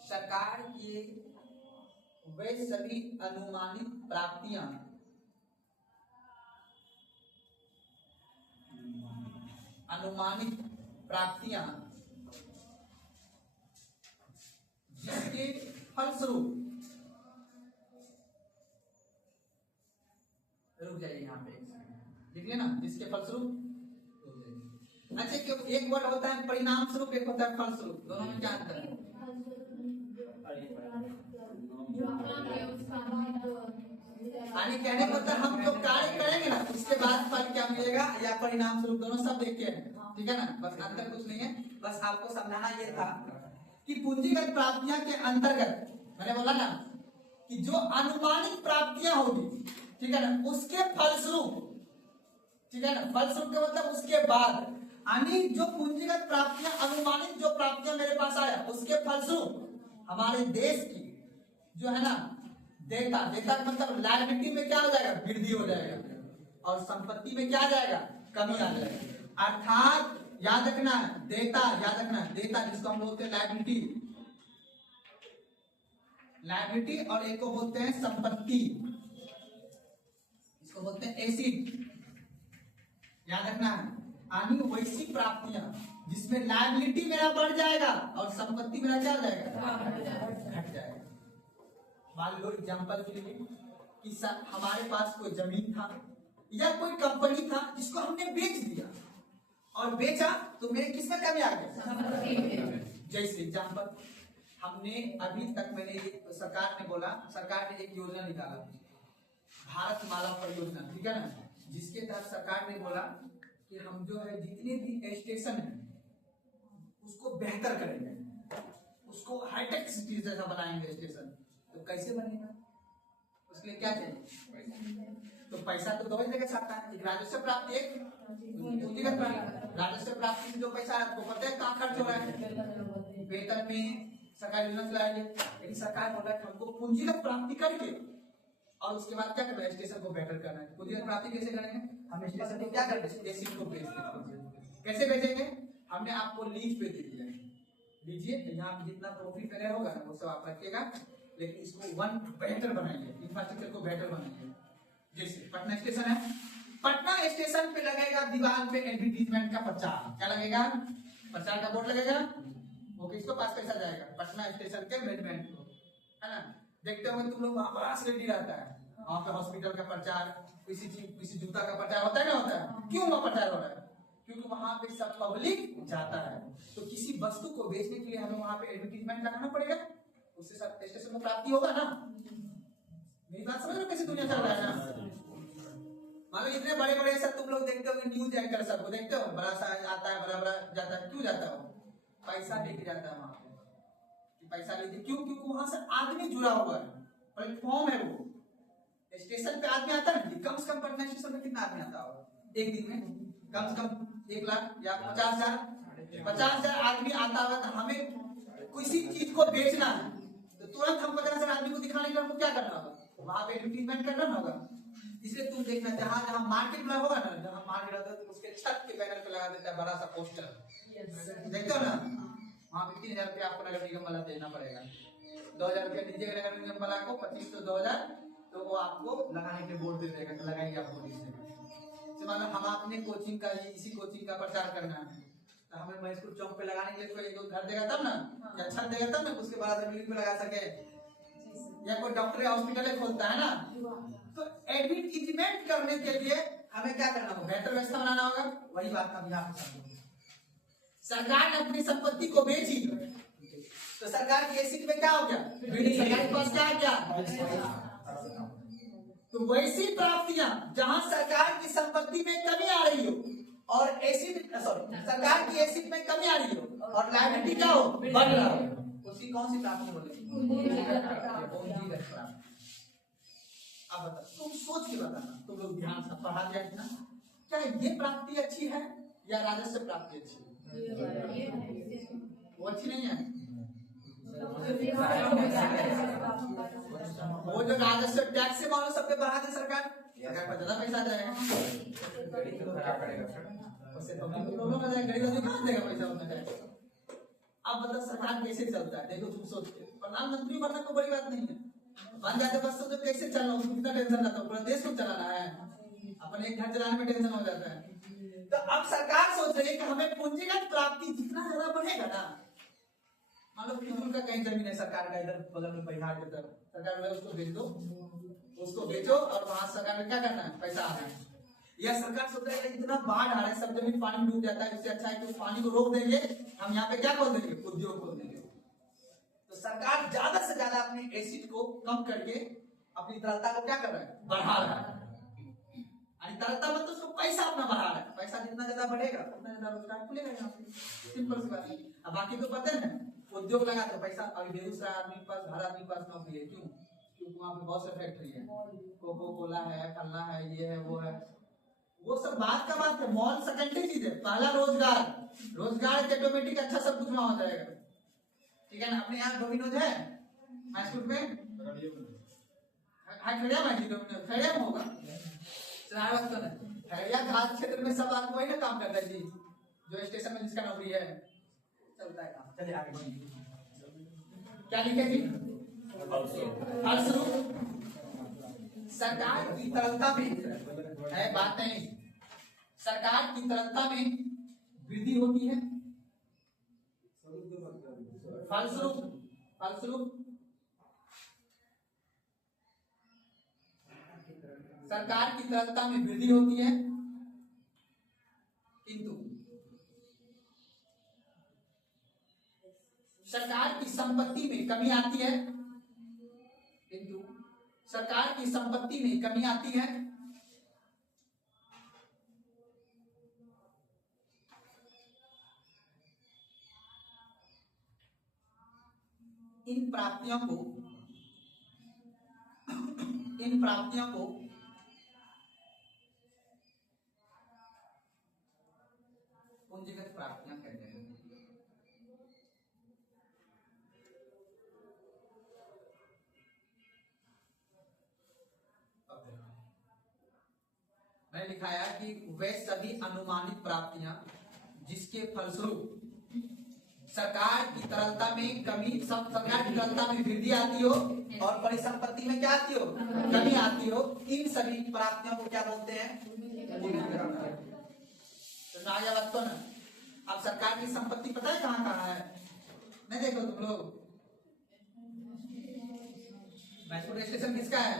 सरकार की वे सभी अनुमानित प्राप्तियां जिसके फलस्वरूप, रुक जाइए यहाँ पे लिख लिया ना, जिसके फलस्वरूप। अच्छा, क्यों एक वर्ड होता है परिणाम स्वरूप, एक होता है फलस्वरूप, दोनों में क्या अंतर है? यानी कहने का मतलब हम जो कार्य करेंगे ना उसके बाद फल क्या मिलेगा या परिणाम स्वरूप, दोनों सब एक है, ठीक है ना, बस अंतर कुछ नहीं है। बस आपको समझाना ये था कि पूंजीगत प्राप्तियां के अंतर्गत मैंने बोला ना कि जो अनुमानित प्राप्तियां होगी, ठीक है ना, उसके फलस्वरूप, ठीक है ना, फलस्वरूप का मतलब उसके बाद, यानी जो पूंजीगत प्राप्तियां, अनुमानित जो प्राप्तियां मेरे पास आया उसके फलस्वरूप हमारे देश की जो है ना देता का मतलब लायबिलिटी में क्या हो जाएगा, वृद्धि हो जाएगा, और संपत्ति में क्या आ जाएगा, कमी आ जाएगा। अर्थात याद रखना देता, याद रखना देता जिसको हम बोलते हैं लायबिलिटी, और एक को बोलते हैं संपत्ति, इसको बोलते हैं एसिड। याद रखना यानी वैसी प्राप्तियां जिसमें लायबिलिटी मेरा बढ़ जाएगा और संपत्ति मेरा क्या हो जाएगा, घट जाएगा। मान लो एग्जाम्पल के लिए कि हमारे पास कोई जमीन था या कोई कंपनी था जिसको हमने बेच दिया, और बेचा तो मेरे किसमें कमी आ गई। जैसे एग्जाम्पल हमने अभी तक मैंने सरकार ने बोला, सरकार ने एक योजना निकाला भारत माला परियोजना, ठीक है ना, जिसके तहत सरकार ने बोला कि हम जो है जितने भी स्टेशन है उसको बेहतर करेंगे, उसको हाईटेक सिटी जैसा बनाएंगे स्टेशन। तो कैसे बनेगा, उसके लिए क्या चाहिए, तो पैसा तो दो ही जगह छाता है, एक राजस्व प्राप्ति, एक पूंजीगत प्राप्ति। राजस्व प्राप्ति में जो पैसा आपको पता है कहाँ खर्च हो रहा है, वेतन में सरकार योजना चला रही है, लेकिन सरकार बोल रहा है हमको पूंजीगत प्राप्ति करके और उसके बाद क्या करना है, स्टेशन को बेहतर करना है। पूंजीगत प्राप्ति कैसे करेंगे, हम स्टेशन को क्या करते हैं, एसिड को बेच देंगे। कैसे बेचेंगे, हमने आपको लीज पे दे दिया है, लीजिए यहाँ पे जितना प्रॉफिट मेरा होगा ना वो सब आप रखिएगा, लेकिन इसको बेहतर बनाइए, इंफ्रास्ट्रक्चर को बेहतर बनाइए। जैसे पटना स्टेशन है, पटना स्टेशन पे लगेगा दीवार पे एडवर्टीजमेंट का प्रचार, क्या लगेगा, प्रचार का बोर्ड लगेगा, वो किसको पास पैसा जाएगा, पटना स्टेशन के मैनेजमेंट को, है ना। देखते होंगे तुम लोग वहां बड़ा रेडी रहता है, वहां पे हॉस्पिटल का प्रचार, किसी जूता का प्रचार होता है ना, होता है, क्यों वहां प्रचार हो रहा है, क्योंकि वहां पे सब पब्लिक जाता है। तो किसी वस्तु को बेचने के लिए हमें वहां पे एडवर्टीजमेंट लगाना पड़ेगा, उससे सब स्टेशन में प्राप्ति होगा ना। मेरी बात समझ रहे हो कैसे दुनिया चल रहा है ना। मान लो इतने बड़े बड़े सब तुम लोग देखते हो न्यूज एंकर सबको देखते हो, बड़ा सा आता है, बड़ा बड़ा जाता है, क्यों जाता हो, पैसा लेके जाता है वहां पे, पैसा लेके, क्यों, क्योंकि वहां से आदमी जुड़ा हुआ है, प्लेटफॉर्म है वो। स्टेशन पे आदमी आता है, कम से कम पटना स्टेशन पे कितना आदमी आता होगा एक दिन में, कम से कम 1 लाख या 50,000 आदमी आता होगा। तो हमें किसी चीज को बेचना है तो तुरंत हम 50,000 आदमी को दिखाने के लिए हमको क्या करना होगा, वहां पे एडवर्टीजमेंट करना होगा। इसलिए तुम देखना जहां जहां मार्केट में होगा ना, जहां मार्केट होता है तो उसके छत के बैनर पे लगा देता है बड़ा सा पोस्टर, देखते हो ना, वहां पे 3,000 रुपया आपको नगर निगम वाला देना पड़ेगा, 2,000 रुपया दीजिएगा नगर निगम वाला को, 2500 2,000 तो वो आपको लगाने के बोर्ड दे देगा, लगाएंगे आपको दीजिएगा। मतलब हम अपने कोचिंग का इसी कोचिंग का प्रचार करना है तो हमें महसूर चौक पे लगाने के लिए कोई एक घर देगा तब ना, या छत देगा तब ना, उसके बाद बिल्डिंग पे लगा सके, या कोई डॉक्टर या हॉस्पिटल खोलता है ना। तो एडवर्टीजमेंट करने के लिए हमें क्या करना होगा, बेहतर व्यवस्था बनाना होगा। वही बात हम यहाँ पे सरकार ने अपनी संपत्ति को बेची तो सरकार की एसिड में क्या हो गया, सरकार के पास क्या आ गया। तो वैसी प्राप्तियां जहां सरकार की संपत्ति में कमी आ रही हो और सरकार की एसिड में कमी आ रही हो और लायबिलिटी क्या हो, बढ़ रहा हो, उसकी कौन सी प्राप्ति बोलेंगे, पूंजीगत प्राप्ति। अब बता, तुम सोच के बताना, तुम लोग ध्यान से पढ़ा दिया ना, क्या ये प्राप्ति अच्छी है या राजस्व प्राप्ति अच्छी है, वो अच्छी नहीं है। वो जो राजस्व टैक्स से मानो सब पे बढ़ा दे सरकार, सरकार पर ज्यादा पैसा जाएगा, उससे पब्लिक को प्रॉब्लम आ जाएगा, गरीब आदमी कहाँ देगा पैसा उतना जाएगा। अब मतलब सरकार कैसे चलता है, देखो तुम सोचते प्रधानमंत्री बनना कोई बड़ी बात नहीं है, बन जाते बस तो कैसे चलना, उसको कितना टेंशन रहता है, पूरा देश को चलाना है, अपन एक घर चलाने में टेंशन हो जाता है। तो अब सरकार सोच रही है कि हमें पूंजीगत प्राप्ति जितना ज्यादा बढ़ेगा ना, मान लो फिजूल का कहीं जमीन है सरकार का इधर बगल में बिहार की तरफ, सरकार में उसको बेच दो, उसको बेचो और वहां सरकार में क्या करना है, पैसा आना है। या सरकार सोच रही है इतना बाढ़ आ रहा है, सब जमीन पानी में डूब जाता है, इससे अच्छा है कि उस पानी को रोक देंगे, हम यहाँ पे क्या खोल देंगे, उद्योग खोल देंगे। तो सरकार ज्यादा से ज्यादा अपने एसिड को कम करके अपनी तरलता को क्या कर रहा है, बढ़ा रहा है। तरलता मतलब उसको पैसा अपना बढ़ा रहा है, पैसा जितना ज्यादा बढ़ेगा उतना ज्यादा रोजगार खुलेगा यहाँ पे, सिंपल सी बात है। अब बाकी तो पता है ना, उद्योग लगा तो पैसा, अभी बेगूसराय आदमी के पास, हर आदमी के पास नौकरी है, क्यों, क्योंकि वहाँ पे बहुत से फैक्ट्री है, कोको कोला है, फलना है, ये है वो है, वो सब बात का बात है, मॉल सेकेंडरी चीज है, पहला रोजगार, रोजगार के ऑटोमेटिक अच्छा सब कुछ वहां हो जाएगा, ठीक है ना। अपने यहाँ डोमिनोज है हाईस्कूल में, खड़िया में डोमिनोज, खड़िया में होगा, खड़िया घाट क्षेत्र में सब आदमी वही ना काम करता है जी, जो स्टेशन में जिसका नौकरी है, चलता है काम। चलिए आगे बढ़िए, क्या लिखे जी, फलस्वरूप सरकार की तरलता में है, बात नहीं, सरकार की तरलता में वृद्धि होती है, फलस्वरूप फलस्वरूप सरकार की तरलता में वृद्धि होती है, किंतु सरकार की संपत्ति में कमी आती है, किंतु सरकार की संपत्ति में कमी आती है, इन प्राप्तियों को पूंजीगत प्राप्तियां कहते हैं। मैंने लिखा है कि वे सभी अनुमानित प्राप्तियां जिसके फलस्वरूप सरकार की तरलता में कमी, सब सरकार की तरलता में वृद्धि आती हो और परिसंपत्ति में क्या आती हो, कमी आती हो, इन सभी प्राप्तियों को क्या बोलते हैं, तो आगे बात तो ना। अब सरकार की संपत्ति पता है कहाँ कहाँ है, नहीं देखो तुम लोग, मैसूर स्टेशन किसका है,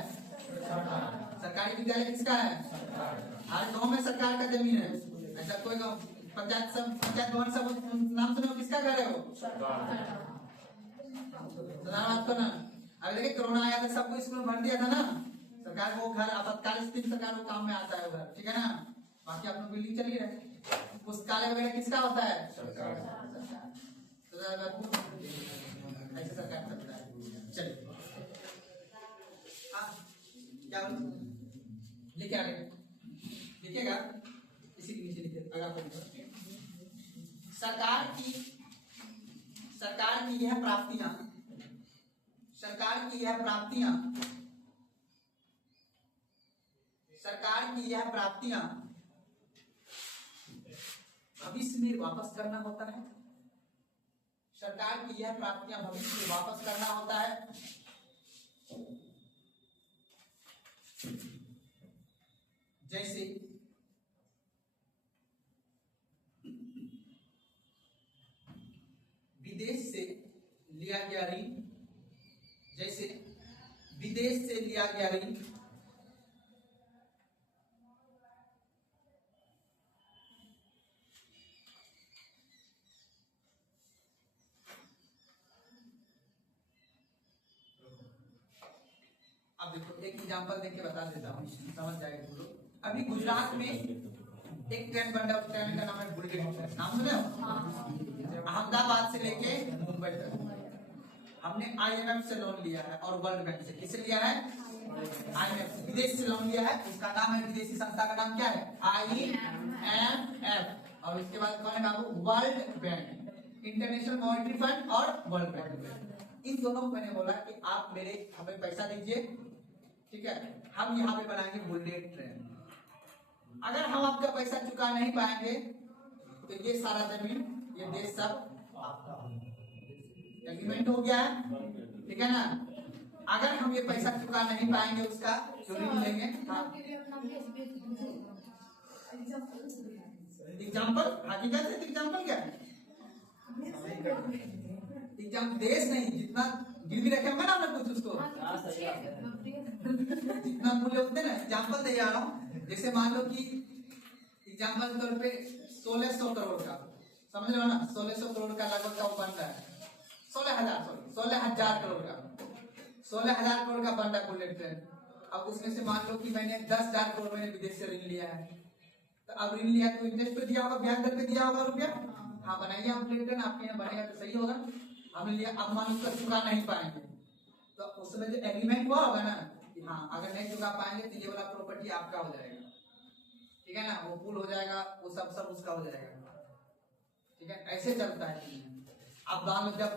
सरकारी विद्यालय किसका है, हर गांव में सरकार का जमीन है, ऐसा कोई गांव पंचायत भवन सब नाम सुने हो, किसका घर है वो, बात को ना। अब देखिए कोरोना आया था, सबको स्कूल में भर दिया था ना, सरकार वो घर आपातकाल स्थिति सरकार को काम में आता है उधर, ठीक है ना। बाकी अपना बिल्डिंग चली रहे, पुस्तकालय वगैरह किसका होता है, ऐसे सरकार चलता है। चलिए क्या लिखे आगे, लिखिएगा इसी के नीचे लिखे, अगर सरकार की यह प्राप्तियां, सरकार की यह प्राप्तियां भविष्य में वापस करना होता है, सरकार की यह प्राप्तियां भविष्य में वापस करना होता है, जैसे विदेश से लिया गया ऋण, जैसे विदेश से लिया गया ऋण अब देखो एक एग्जांपल देके बता देता हूँ, समझ जाएगा तुम लोग। अभी गुजरात में एक ट्रेन बन रहा है, ट्रेन का नाम है बुलेट, नाम सुने हो, अहमदाबाद से लेके मुंबई तक। हमने IMF से लोन लिया है और वर्ल्ड बैंक से, किससे लिया है, IMF से, विदेश से लोन लिया है, उसका नाम है, विदेशी संस्था का नाम क्या है, IMF, और उसके बाद कौन है बाबू, World Bank, International Monetary Fund और वर्ल्ड बैंक। इन दोनों को मैंने बोला कि आप हमें पैसा दीजिए, ठीक है, हम यहाँ पे बनाएंगे बुलेट ट्रेन। अगर हम आपका पैसा चुका नहीं पाएंगे तो ये सारा जमीन, ये देश सब आपका। एग्रीमेंट हो गया है, ठीक है ना। अगर हम ये पैसा चुका नहीं पाएंगे उसका तो ऋण लेंगे। एग्जाम्पल हकीकत है, एग्जाम्पल क्या है? एग्जाम देश नहीं, जितना गिरवी रखे होंगे ना हमने कुछ उसको जितना मूल्य होते ना, एग्जाम्पल दे रहा हूँ। जैसे मान लो कि एग्जाम्पल के तौर पे 1600 करोड़ का, समझ लो ना, 1600 करोड़ का लगभग का बन रहा है, 16,000 करोड़ का, 16,000 करोड़ का बन रहा है बुलेट ट्रेन। अब उसमें से मान लो कि मैंने 10,000 करोड़ मैंने विदेश से ऋण लिया है, तो अब ऋण लिया तो इंटरेस्ट पे दिया होगा, ब्याज दर पे दिया होगा रुपया। हाँ बनाइए हम बुलेट ट्रेन, आपके यहाँ बनेगा तो सही होगा। हमने लिया, अब मान उसका चुका नहीं पाएंगे तो उस समय जो एग्रीमेंट हुआ होगा ना कि हाँ अगर नहीं चुका पाएंगे तो ये वाला प्रॉपर्टी आपका हो जाएगा, ठीक है ना, वो पुल हो जाएगा, वो सब उसका हो जाएगा, ठीक है। ऐसे चलता है। अब मान लो जब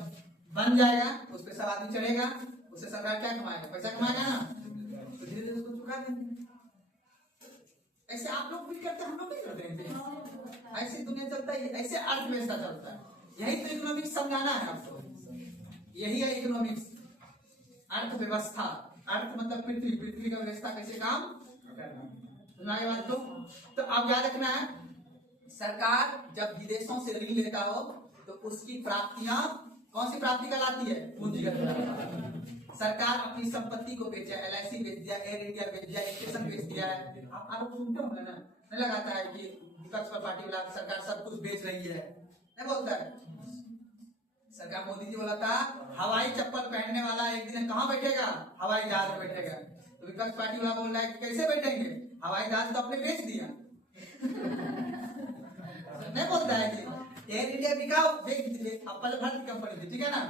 बन जाएगा उस पर सब आदमी चढ़ेगा, उससे सरकार क्या कमाएगा? पैसा कमाएगा ना, तो धीरे धीरे उसको चुका देंगे। ऐसे आप लोग भी करते, हम लोग भी करते हैं, ऐसे दुनिया चलता है, ऐसे अर्थव्यवस्था चलता है। यही तो इकोनॉमिक्स समझाना है आपको, यही है इकोनॉमिक्स, अर्थव्यवस्था। अर्थ मतलब पृथ्वी, पृथ्वी का व्यवस्था कैसे काम करना, सुनाई बात को। तो अब याद रखना है, सरकार जब विदेशों से ऋण लेता हो तो उसकी प्राप्तियां कौन सी प्राप्ति कहलाती है? पूंजीगत प्राप्ति। सरकार अपनी संपत्ति को बेचा, LIC बेच दिया, एयर इंडिया बेच दिया, स्टेशन बेच दिया है। आप लोग सुनते होंगे ना, नहीं लगाता है कि विपक्ष पर पार्टी वाला सरकार सब कुछ बेच रही है, नहीं बोलता है। सरकार मोदी जी बोला था हवाई चप्पल पहनने वाला एक दिन कहाँ बैठेगा? हवाई जहाज में बैठेगा। तो विपक्ष पार्टी वाला बोल रहा है कि कैसे बैठेंगे? हवाई जहाज तो अपने बेच दिया। नहीं बोलता है कि एयर इंडिया बिकाओ, बेच दिए, अपने भारत की कंपनी थी, ठीक है ना,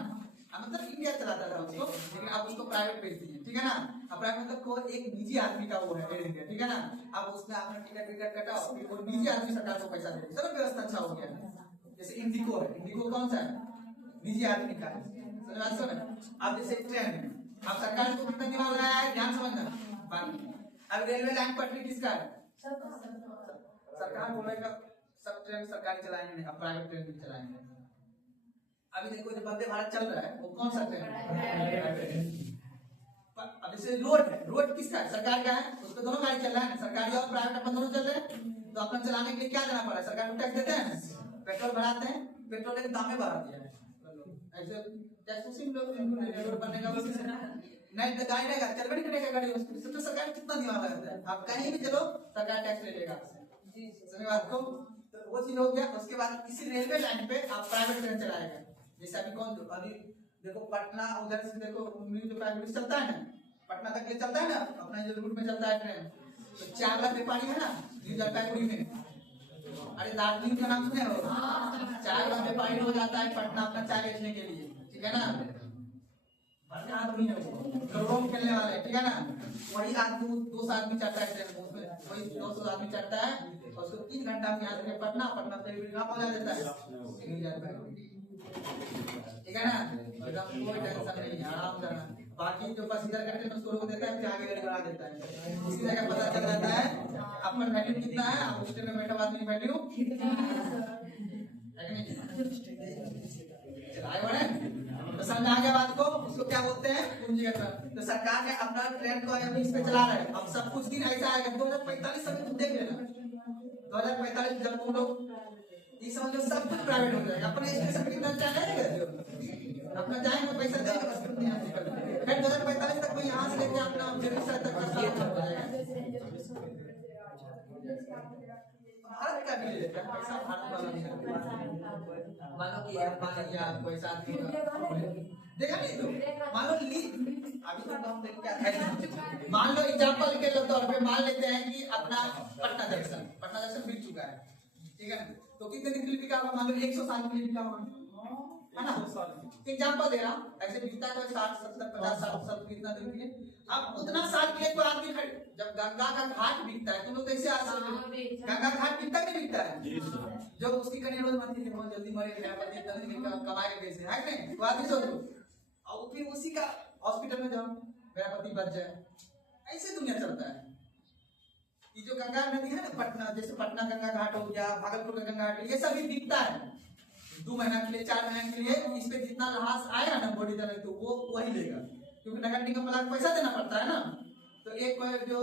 मतलब इंडिया चलाता था उसको, लेकिन अब उसको प्राइवेट बेच दिए, ठीक है ना। अब प्राइवेट मतलब को एक निजी आदमी का वो है एयर इंडिया, ठीक है ना। अब उसने अपना टिकट कटाओ, फिर वो निजी आदमी सरकार को पैसा दे, सब व्यवस्था अच्छा हो गया। जैसे इंडिगो है, इंडिगो कौन सा है? निजी आदमी का है, समझ। अब जैसे ट्रेन है, अब सरकार को कितना दिमाग लगाया है, ध्यान समझना। अब रेलवे लाइन पटरी किसका है? सरकार बोलेगा सब ट्रेन सरकारी चलाएंगे, अब प्राइवेट ट्रेन भी चलाएंगे। अभी देखो जो वंदे भारत चल रहा है वो कौन सा ट्रेन है? अब जैसे रोड है, रोड किसका है? सरकार का है, उस पर दोनों गाड़ी चल रहा है, सरकारी और प्राइवेट अपन दोनों चल रहे हैं। तो अपना चलाने के लिए क्या देना पड़ा है? सरकार को टैक्स देते हैं, पेट्रोल बढ़ाते हैं, पेट्रोल के दाम बढ़ा दिया है। ऐसे टैक्स उसी में लोग रोड बनने का नहीं तो गाड़ी रहेगा, चलवे नहीं करेगा गाड़ी, उसको तो सरकार कितना दिमाग लगाता है। आप कहीं भी चलो सरकार टैक्स ले लेगा जी, समझ बात को। तो वो चीज हो गया। उसके बाद इसी रेलवे लाइन पे आप प्राइवेट ट्रेन चलाएगा। जैसे अभी अभी देखो पटना उधर से देखो जो प्राइवेट चलता है ना, पटना तक ले चलता है ना, अपना जो रूट में चलता है ट्रेन, तो 4 लाख व्यापारी है ना न्यू जलपाईगुड़ी में, अरे दार्जिलिंग का नाम सुने हो? 4 लाख व्यापारी हो जाता है पटना अपना चाय बेचने के लिए, ठीक है ना। आदमी है करोड़ों में खेलने वाले, ठीक है ना। वही आदमी 200 आदमी चढ़ता है ट्रेन, उसमें वही 200 आदमी चढ़ता है और उसको 3 घंटा में यहाँ से पटना से पहुंचा देता है, ठीक है ना। एकदम कोई टेंशन नहीं है, आराम जाना। बाकी जो बस इधर करके उसको रोक देता है, फिर आगे गाड़ी बढ़ा देता है, उसी जगह पता चल जाता है आपका वैल्यू कितना है, आप उस ट्रेन में बैठे आदमी वैल्यू चलाए बड़े। तो समझ आ गया बात को, उसको क्या बोलते हैं? पूंजीगत। तो सरकार ने अपना ट्रेन को अभी इस पे चला रहा है। अब सब कुछ दिन ऐसा आएगा 2045 तक तुम देख लेना, 2045 जब तुम लोग ये समझ लो सब कुछ प्राइवेट हो जाएगा। अपने स्टेशन कितना जाएगा, अपना जाएंगे पैसा देंगे बस, कितने यहाँ से कर फिर 2045 तक कोई यहाँ से लेके अपना बेगूसराय तक का साफ हो जाएगा। भारत का भी लेगा पैसा, भारत वाला भी मानो कि या पैसा देखा नहीं तो मान लो ली अभी तो हम देख क्या मान लो एग्जांपल के तौर पे मान लेते हैं कि अपना पटना जंक्शन बिक चुका है, ठीक है ना। तो कितने दिन के लिए बिका होगा? मान लो 100 साल के लिए बिका होगा, है ना। एग्जांपल दे रहा हूँ, ऐसे बिकता है 60 70 50 60 कितना दिन के लिए। अब उतना साल के लिए कोई आदमी जब गंगा का घाट बिकता है, तुम लोग कैसे गंगा घाट बिकता नहीं बिकता है? जो उसकी कन्या रोज मरती है, बहुत जल्दी मरेगा, कमाएगा कैसे, है कि नहीं? तो आदमी सोचो और फिर उसी का हॉस्पिटल में जाओ, मेरा पति बच जाए, ऐसे दुनिया चलता है। ये जो गंगा नदी है ना पटना, जैसे पटना गंगा घाट हो गया, भागलपुर का गंगा घाट, ये सभी बिकता है 2 महीना के लिए, 4 महीना के लिए। इस पे जितना लाश आएगा ना बॉडी दल तो वो वही लेगा, क्योंकि नगर निगम वाला को पैसा देना पड़ता है ना। तो एक जो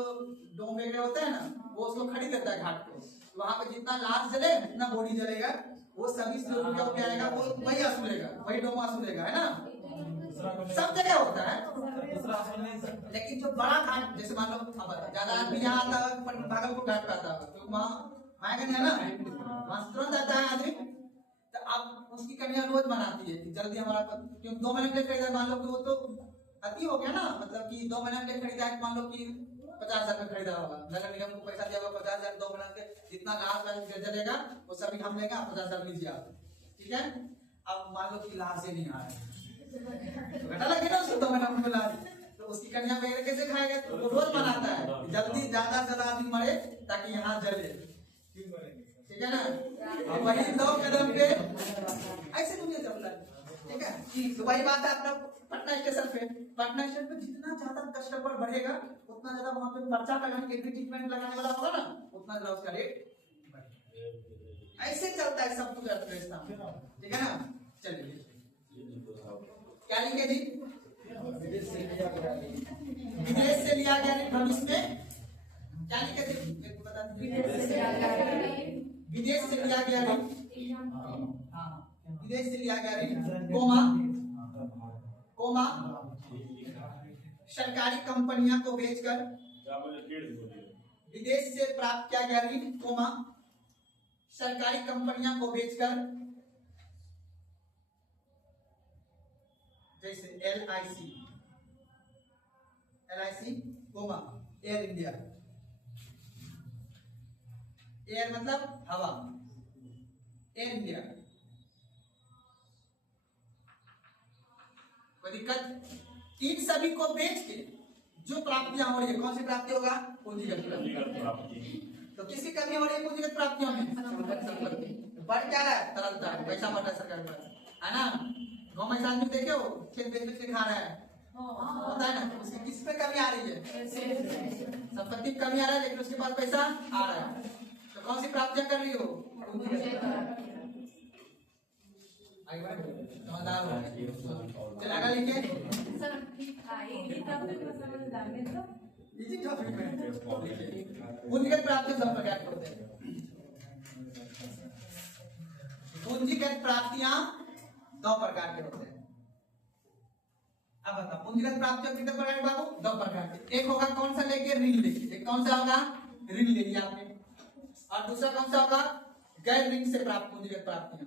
डोम वगैरह होता है ना वो उसको खरीद देता है घाट को, वहां पे जितना लाश जलेगा जितना बॉडी जलेगा वो सभी जो रुपया आएगा वो वही वसूलेगा, वही डोम वसूलेगा, है ना। सब जगह होता है, लेकिन जो बड़ा घाट जैसे मान लो ज्यादा आदमी यहाँ आता है भागलपुर घाट पे आता है तो वहाँ आएगा नहीं, है ना, वहां तुरंत आता है आदमी। तो अब उसकी कन्या रोज मनाती है कि जल्दी हमारा, क्योंकि 2 महीने के लिए खरीदा, मान लो कि वो तो अति हो गया ना, मतलब कि 2 महीने के लिए खरीदा है, मान लो कि 50,000 में खरीदा होगा, नगर निगम को पैसा दिया होगा 50,000, 2 महीने के जितना लाश जलेगा वो सभी हम लेंगे, 50,000 लीजिए आप, ठीक है। अब मान लो कि लाश ही नहीं आ रहा है तो घटा लगे ना उसको 2 महीना में लाश, तो उसकी कन्या वगैरह कैसे खाएगा, तो वो रोज मनाता है जल्दी ज्यादा से ज्यादा आदमी मरे ताकि यहाँ जले, ठीक है ना। अब वही 2 कदम पे ऐसे दुनिया चलता है, ठीक है। तो वही बात है अपना पटना स्टेशन पे, पटना स्टेशन पे जितना ज्यादा कस्टमर बढ़ेगा उतना ज्यादा वहां पे पर्चा लगाने के ट्रीटमेंट लगाने वाला होगा ना, उतना ज्यादा उसका रेट बढ़ेगा। ऐसे चलता है सब कुछ अर्थव्यवस्था, ठीक है ना। चलिए क्या लिखे जी, विदेश से लिया गया ऋण भविष्य में, क्या लिखे थे बता दीजिए, विदेश से लिया गया ऋण, विदेश से लिया गया ऋण, कोमा सरकारी कंपनियां को बेचकर, विदेश से प्राप्त किया गया ऋण, कोमा सरकारी कंपनियां को बेचकर, जैसे LIC comma Air India, air मतलब हवा, एयर इंडिया, कोई दिक्कत। इन सभी को बेच के जो प्राप्तियां हो रही है, कौन सी प्राप्ति होगा, पूंजीगत प्राप्ति। तो किसी कमी हो रही है पूंजीगत प्राप्तियों में, बढ़ क्या रहा है, तरलता, पैसा बढ़ रहा है सरकार का, है ना। गाँव में आदमी देखे हो खेत बेच के खा रहा है, होता है ना, उसकी किस पे कमी आ रही है, संपत्ति कमी आ रहा है, लेकिन उसके पास पैसा आ रहा है, तो कौन सी प्राप्तियां कर रही हो, समझदार हो, चल आगे लिखिए। इजी टॉपिक में पूंजीगत प्राप्तियां सब प्रकार के होते हैं, पूंजीगत प्राप्तियां 2 प्रकार के होते हैं। अब बताओ पूंजीगत प्राप्तियां कितने प्रकार के बाबू, 2 प्रकार के। एक होगा कौन सा लेके, ऋण लेके, एक कौन सा होगा, ऋण ले लिया आपने, और दूसरा कौन सा होगा, गैर ऋण से प्राप्त पूंजीगत प्राप्तियां।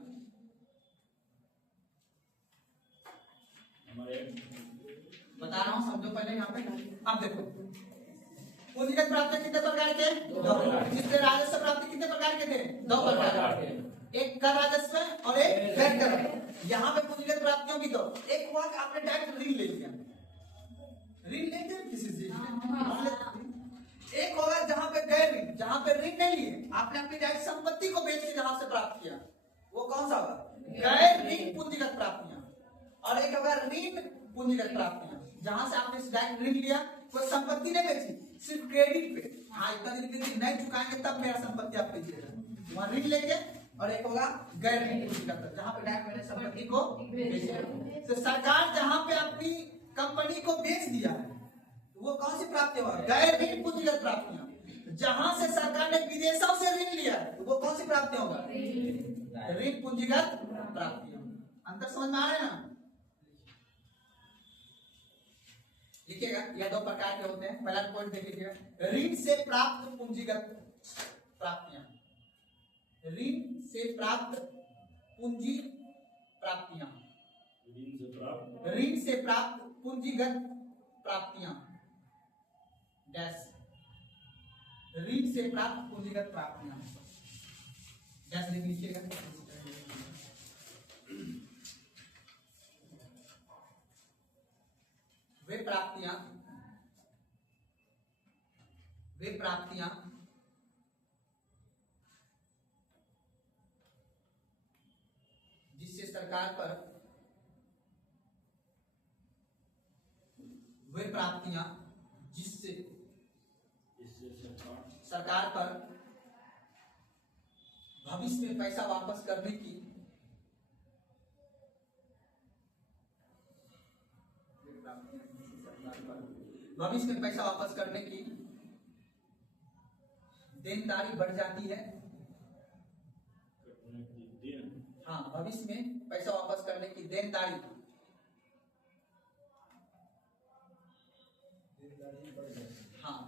बता रहा हूं, समझो पहले यहाँ पे। अब देखो पूंजीगत प्राप्तियां कितने प्रकार के, 2 प्रकार के। जिससे राजस्व प्राप्ति कितने प्रकार के थे, 2 प्रकार के, एक कर राजस्व और एक गैर कर। यहाँ पे पूंजीगत प्राप्तियों की 2, एक हुआ कि आपने डायरेक्ट ऋण ले लिया, ऋण लेके किसी से, एक होगा जहां पे गैर ऋण, जहां पे ऋण नहीं लिए, आपने अपनी डायरेक्ट संपत्ति को बेच के जहां से प्राप्त किया, वो कौन सा होगा, गैर ऋण पूंजीगत प्राप्तियां। और एक होगा ऋण पूंजीगत प्राप्तियां, जहां से आपने डायरेक्ट ऋण लिया, कोई संपत्ति नहीं बेची, सिर्फ क्रेडिट पे, हाँ इतना दिन नहीं चुकाएंगे तब मेरा संपत्ति आप लीजिएगा, वहां ऋण लेके। और एक होगा गैर ऋण पूंजीगत, जहां पे डायरेक्ट मैंने संपत्ति को बेचा। तो सरकार जहां पे अपनी कंपनी को बेच दिया है वो कौन सी प्राप्ति होगा, गैर ऋण पूंजीगत प्राप्तियां। जहां से सरकार ने विदेशों से ऋण लिया है वो कौन सी प्राप्ति होगा, ऋण पूंजीगत प्राप्तियां। अंतर समझ में आ रहा है ना, लिखिएगा। यह 2 प्रकार के होते हैं। पहला पॉइंट देख लीजिएगा, ऋण से प्राप्त पूंजीगत प्राप्तियां, ऋण से प्राप्त पूंजी प्राप्तियां, ऋण से प्राप्त पूंजीगत प्राप्तियां, डैश, ऋण से प्राप्त पूंजीगत प्राप्तियां, डैश लिख लीजिएगा। वे प्राप्तियां जिससे सरकार पर, वे प्राप्तियां जिससे सरकार पर भविष्य में पैसा वापस करने की देनदारी बढ़ जाती है। हाँ, भविष्य में पैसा वापस करने की देनदारी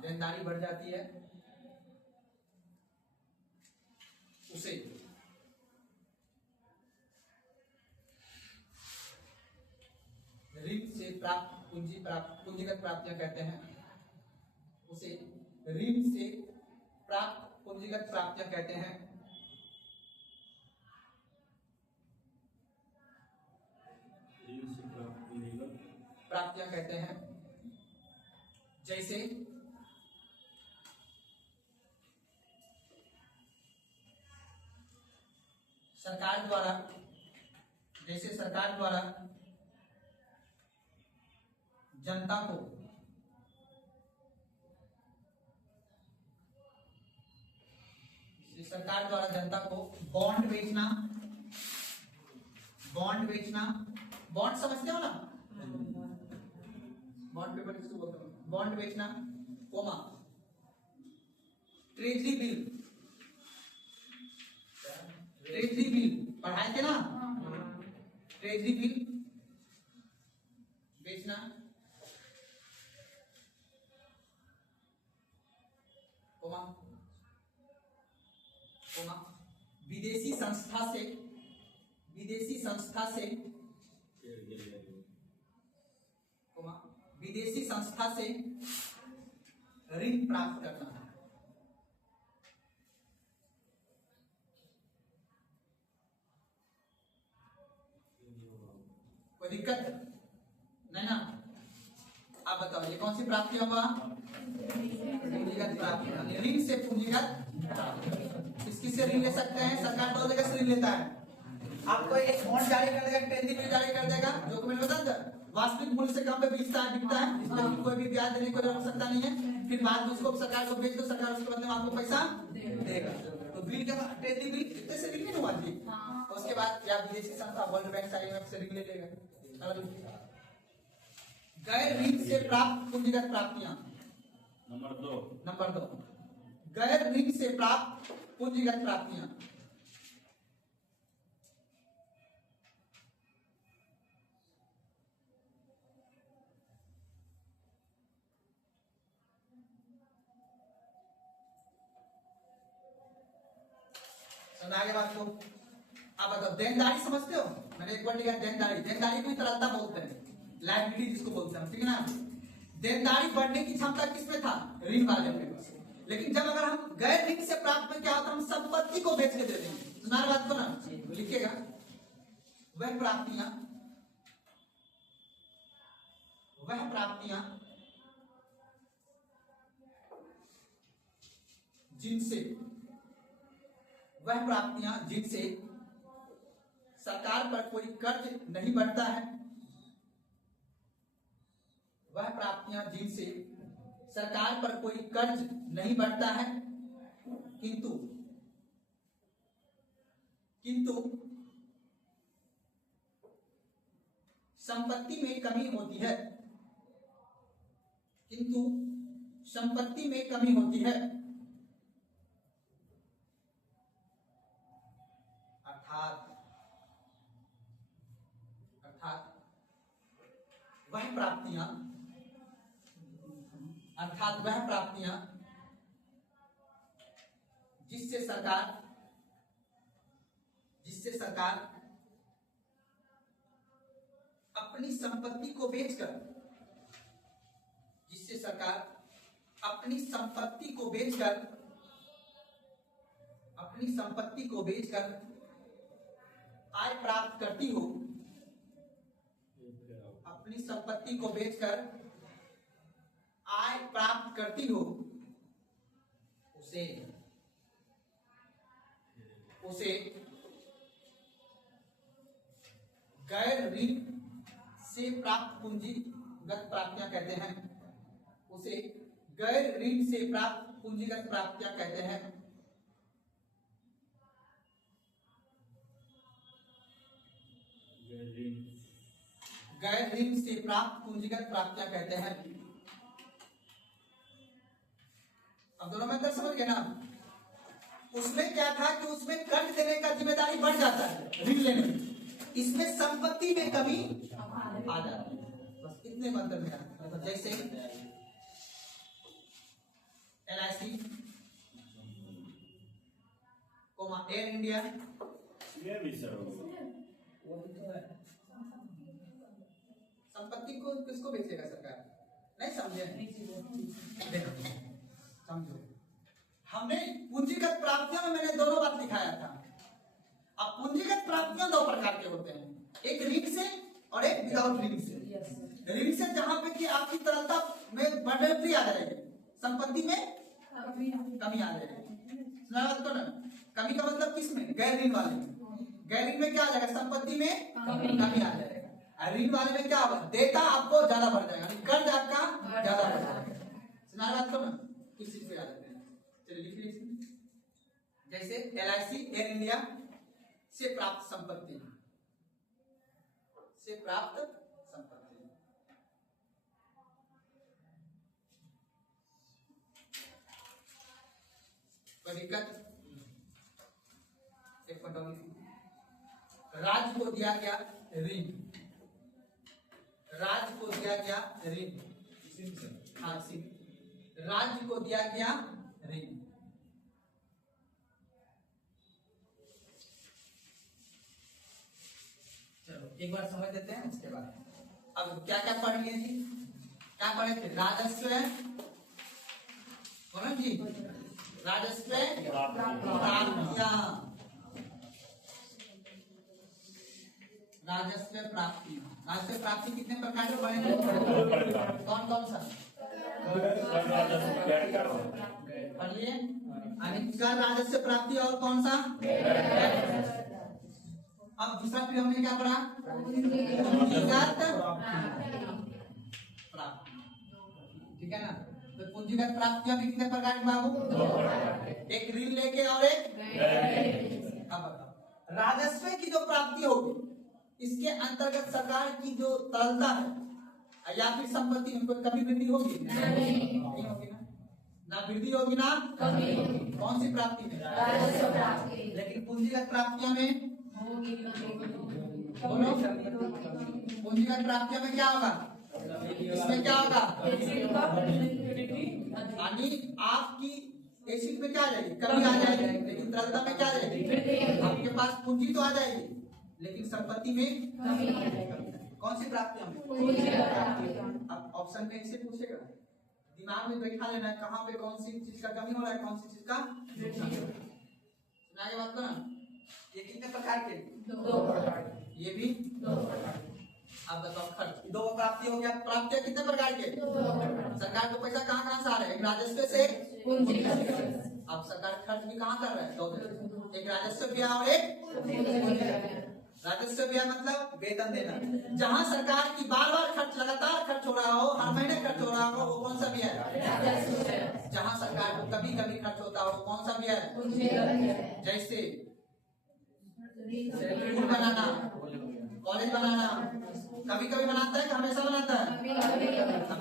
देनदारी बढ़ जाती है, उसे ऋण से प्राप्त पूंजीगत प्राप्तियां कहते हैं। उसे ऋण से प्राप्त पूंजीगत प्राप्तियां कहते हैं। प्राप्तियां कहते हैं जैसे सरकार द्वारा जनता को बॉन्ड बेचना, बॉन्ड समझते हो ना, बॉन्ड पेपर किसको बोलते हो, बॉन्ड बेचना, कोमा ट्रेजरी बिल पढ़ाए थे ना, ट्रेजरी बिल बेचना, कोमा विदेशी संस्था से ऋण प्राप्त करना। कोई दिक्कत नहीं ना? आप बताओ ये कौन सी प्राप्ति होगा? पूंजीगत प्राप्ति। ऋण से पूंजीगत, किससे ऋण ले सकते हैं? सरकार 2 जगह से ऋण लेता है। आपको एक बॉन्ड जारी कर देगा, ट्रेजरी बिल जारी कर देगा, डॉक्यूमेंट बता वास्तविक मूल्य से कम पे बिकता है, इसमें कोई भी ब्याज देने की आवश्यकता नहीं है। फिर बाद में उसको सरकार को बेच दो, सरकार उसके बदले में आपको पैसा देगा। तो बिल के बाद ट्रेजरी बिल कितने से ऋण हुआ थी, उसके बाद या विदेशी संस्था वर्ल्ड बैंक IMF से ऋण ले लेगा। गैर ऋण से प्राप्त पूंजीगत प्राप्तियां। नंबर 2 गैर ऋण से प्राप्त पूंजीगत प्राप्तियां। आगे बात को आप बताओ, देनदारी समझते हो? मैंने एक बार लिखा देनदारी को तरलता बोलते हैं, लायबिलिटी जिसको बोलते हैं, ठीक है ना? देनदारी बढ़ने की क्षमता किसमें था? ऋण वाले में। लेकिन जब अगर हम गैर ऋण से प्राप्त में क्या होता है, हम संपत्ति को बेच के दे देंगे। सुना बात को ना, लिखिएगा वह प्राप्तियां जिनसे सरकार पर कोई कर्ज नहीं बढ़ता है, वह प्राप्तियां जिनसे सरकार पर कोई कर्ज नहीं बढ़ता है, किंतु संपत्ति में कमी होती है, अर्थात वह प्राप्तियां जिससे सरकार अपनी संपत्ति को बेचकर आय प्राप्त करती हो, उसे गैर ऋण से प्राप्त पूंजीगत प्राप्तियां कहते हैं। उसे गैर ऋण से प्राप्त पूंजीगत प्राप्तियां कहते हैं। गैर ऋण से प्राप्त पूंजीगत प्राप्तियां कहते हैं। अब दोनों में अंतर समझ गए ना। उसमें क्या था कि उसमें कर्ज देने का जिम्मेदारी बढ़ जाता है ऋण लेने में, इसमें संपत्ति में कमी आ जाती है। बस इतने में अंतर में आता है। जैसे LIC, एयर इंडिया, संपत्ति को किसको बेचेगा सरकार? नहीं समझे? देखो समझो, हमने पूंजीगत प्राप्तियों में मैंने दोनों बात दिखाया था। अब पूंजीगत प्राप्तियां दो प्रकार के होते हैं, एक ऋण से और एक विदाउट ऋण से। ऋण से जहां पे कि आपकी तरलता में बढ़ोतरी आ जाएगी, संपत्ति में कमी आ जाएगी। सुना बात को ना? कमी का मतलब किस में? गैर ऋण वाले में। गैर ऋण में क्या आ जाएगा? संपत्ति में कमी आ जाएगा। ऋण वाले में क्या होगा? देता आपको ज्यादा बढ़ जाएगा, कर्ज आपका ज्यादा बढ़ जाएगा। सुना बात को ना? किस चीज पे आ जाते हैं? चलिए लिख लीजिए। जैसे LIC, एयर इंडिया से प्राप्त संपत्ति, से प्राप्त संपत्ति। कोई दिक्कत? एक राज्य को दिया गया ऋण, राज्य को दिया गया ऋण, हाँ राज्य को दिया गया ऋण। चलो एक बार समझ लेते हैं, उसके बाद अब क्या क्या पढ़ लिए जी? क्या पढ़े थे? राजस्व, बोलो जी, राजस्व प्राप्तियां, राजस्व प्राप्ति। राजस्व प्राप्ति कितने प्रकार के बने? कौन कौन सा? पढ़िए। कर राजस्व प्राप्ति और कौन सा? अब दूसरा फिर हमने क्या पढ़ा? पूंजीगत प्राप्ति, ठीक है ना? तो पूंजीगत प्राप्तियां भी कितने प्रकार की बाबू? एक ऋण लेके और एक। अब बताओ, राजस्व की जो प्राप्ति होगी, इसके अंतर्गत सरकार की जो तरलता है या फिर संपत्ति में कोई कमी वृद्धि होगी? नहीं होगी ना, ना वृद्धि होगी ना कमी होगी। कौन सी प्राप्ति में? राजस्व प्राप्ति। लेकिन पूंजीगत प्राप्तियों में बोलो, पूंजीगत प्राप्तियों में क्या होगा? इसमें क्या होगा? यानी आपकी एसिड में क्या आ जाएगी? कमी आ जाएगी, लेकिन तरलता में क्या आ जाएगी? आपके पास पूंजी तो आ जाएगी, लेकिन संपत्ति में कौन सी प्राप्तियां? अब ऑप्शन में से पूछेगा, दिमाग में बैठा लेना है कहाँ पे कौन सी चीज का कमी हो रहा है, कौन सी चीज का सुना के बात ना। ये कितने प्रकार के? दो प्रकार। ये भी दो प्रकार। अब बताओ खर्च, दो प्राप्ति हो गया। प्राप्तियां कितने प्रकार के? सरकार को पैसा कहाँ से आ रहा है? एक राजस्व से, अब सरकार खर्च भी कहाँ कर रहा है? दो, एक राजस्व व्यय और एक राजस्व व्यय मतलब वेतन देना। जहां सरकार की बार बार खर्च, लगातार खर्च हो रहा हो, हर महीने खर्च हो रहा हो, वो कौन सा व्यय है? जहां सरकार को कभी कभी खर्च होता हो, कौन सा व्यय है? जैसे स्कूल बनाना, कॉलेज बनाना, कभी कभी बनाता है कि हमेशा बनाता है?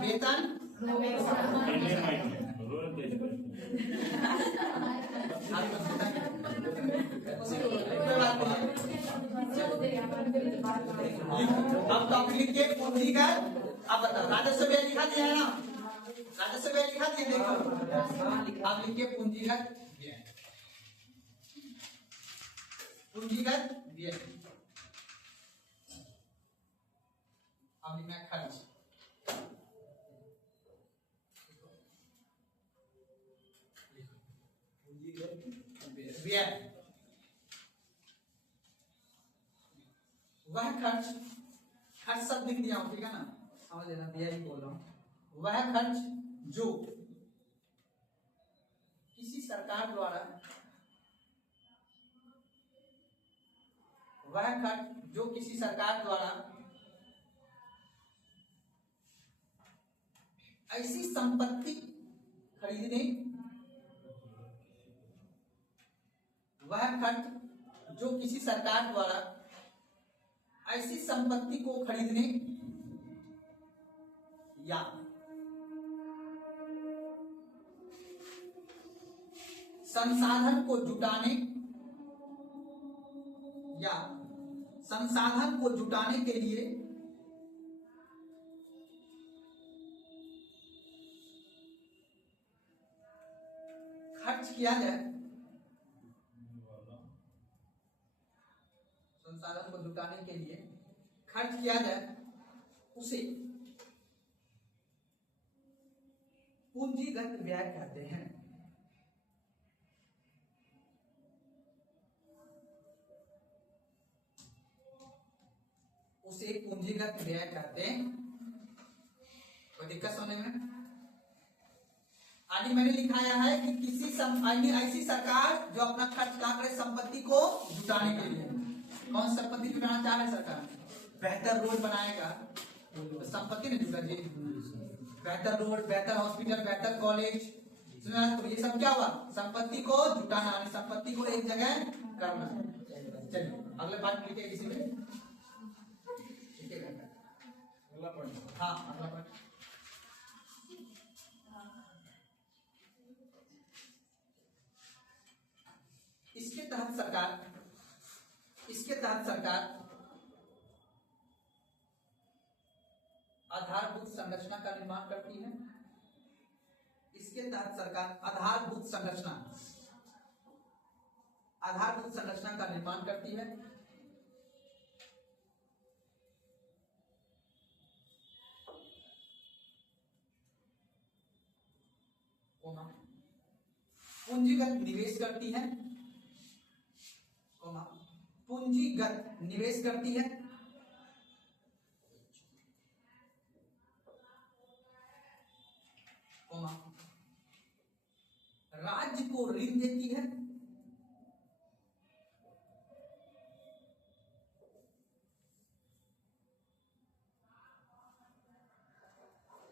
वेतन अब टॉपिक लिखिए पूंजीगत। अब बताओ, राजस्व व्यय लिखा दिया है ना? राजस्व व्यय लिखा दिया, देखो अब लिखिए पूंजीगत व्यय। पूंजीगत व्यय, अब लिखना है खर्च। व्यय वह खर्च, खर्च सब लिख दिया हूं, ठीक है ना? समझ लेना, दिया ही बोल रहा हूं। वह खर्च जो किसी सरकार द्वारा, वह खर्च जो किसी सरकार द्वारा ऐसी संपत्ति खरीदने, वह खर्च जो किसी सरकार द्वारा ऐसी संपत्ति को खरीदने या संसाधन को जुटाने या संसाधन को जुटाने के लिए खर्च किया जाए, संसाधन को जुटाने के लिए खर्च किया जाए, उसे पूंजीगत व्यय कहते हैं। उसे पूंजीगत व्यय कहते हैं। कोई दिक्कत समझने में? आगे मैंने लिखाया है कि किसी ऐसी सरकार जो अपना खर्च कहाँ करे, संपत्ति को जुटाने के लिए। कौन संपत्ति जुटाना चाह रहे सरकार? बेहतर रोड बनाएगा तो संपत्ति नहीं जुटा जी। बेहतर रोड, बेहतर हॉस्पिटल, बेहतर कॉलेज, तो ये सब क्या हुआ? संपत्ति को जुटाना, संपत्ति को एक जगह करना। चलिए अगले बात लिखे किसी में। हाँ अगला पॉइंट। इसके तहत सरकार आधारभूत संरचना का निर्माण करती है। इसके तहत सरकार आधारभूत संरचना का निर्माण करती है। पूंजीगत निवेश करती है, पूंजीगत निवेश करती है, राज्य को ऋण देती है,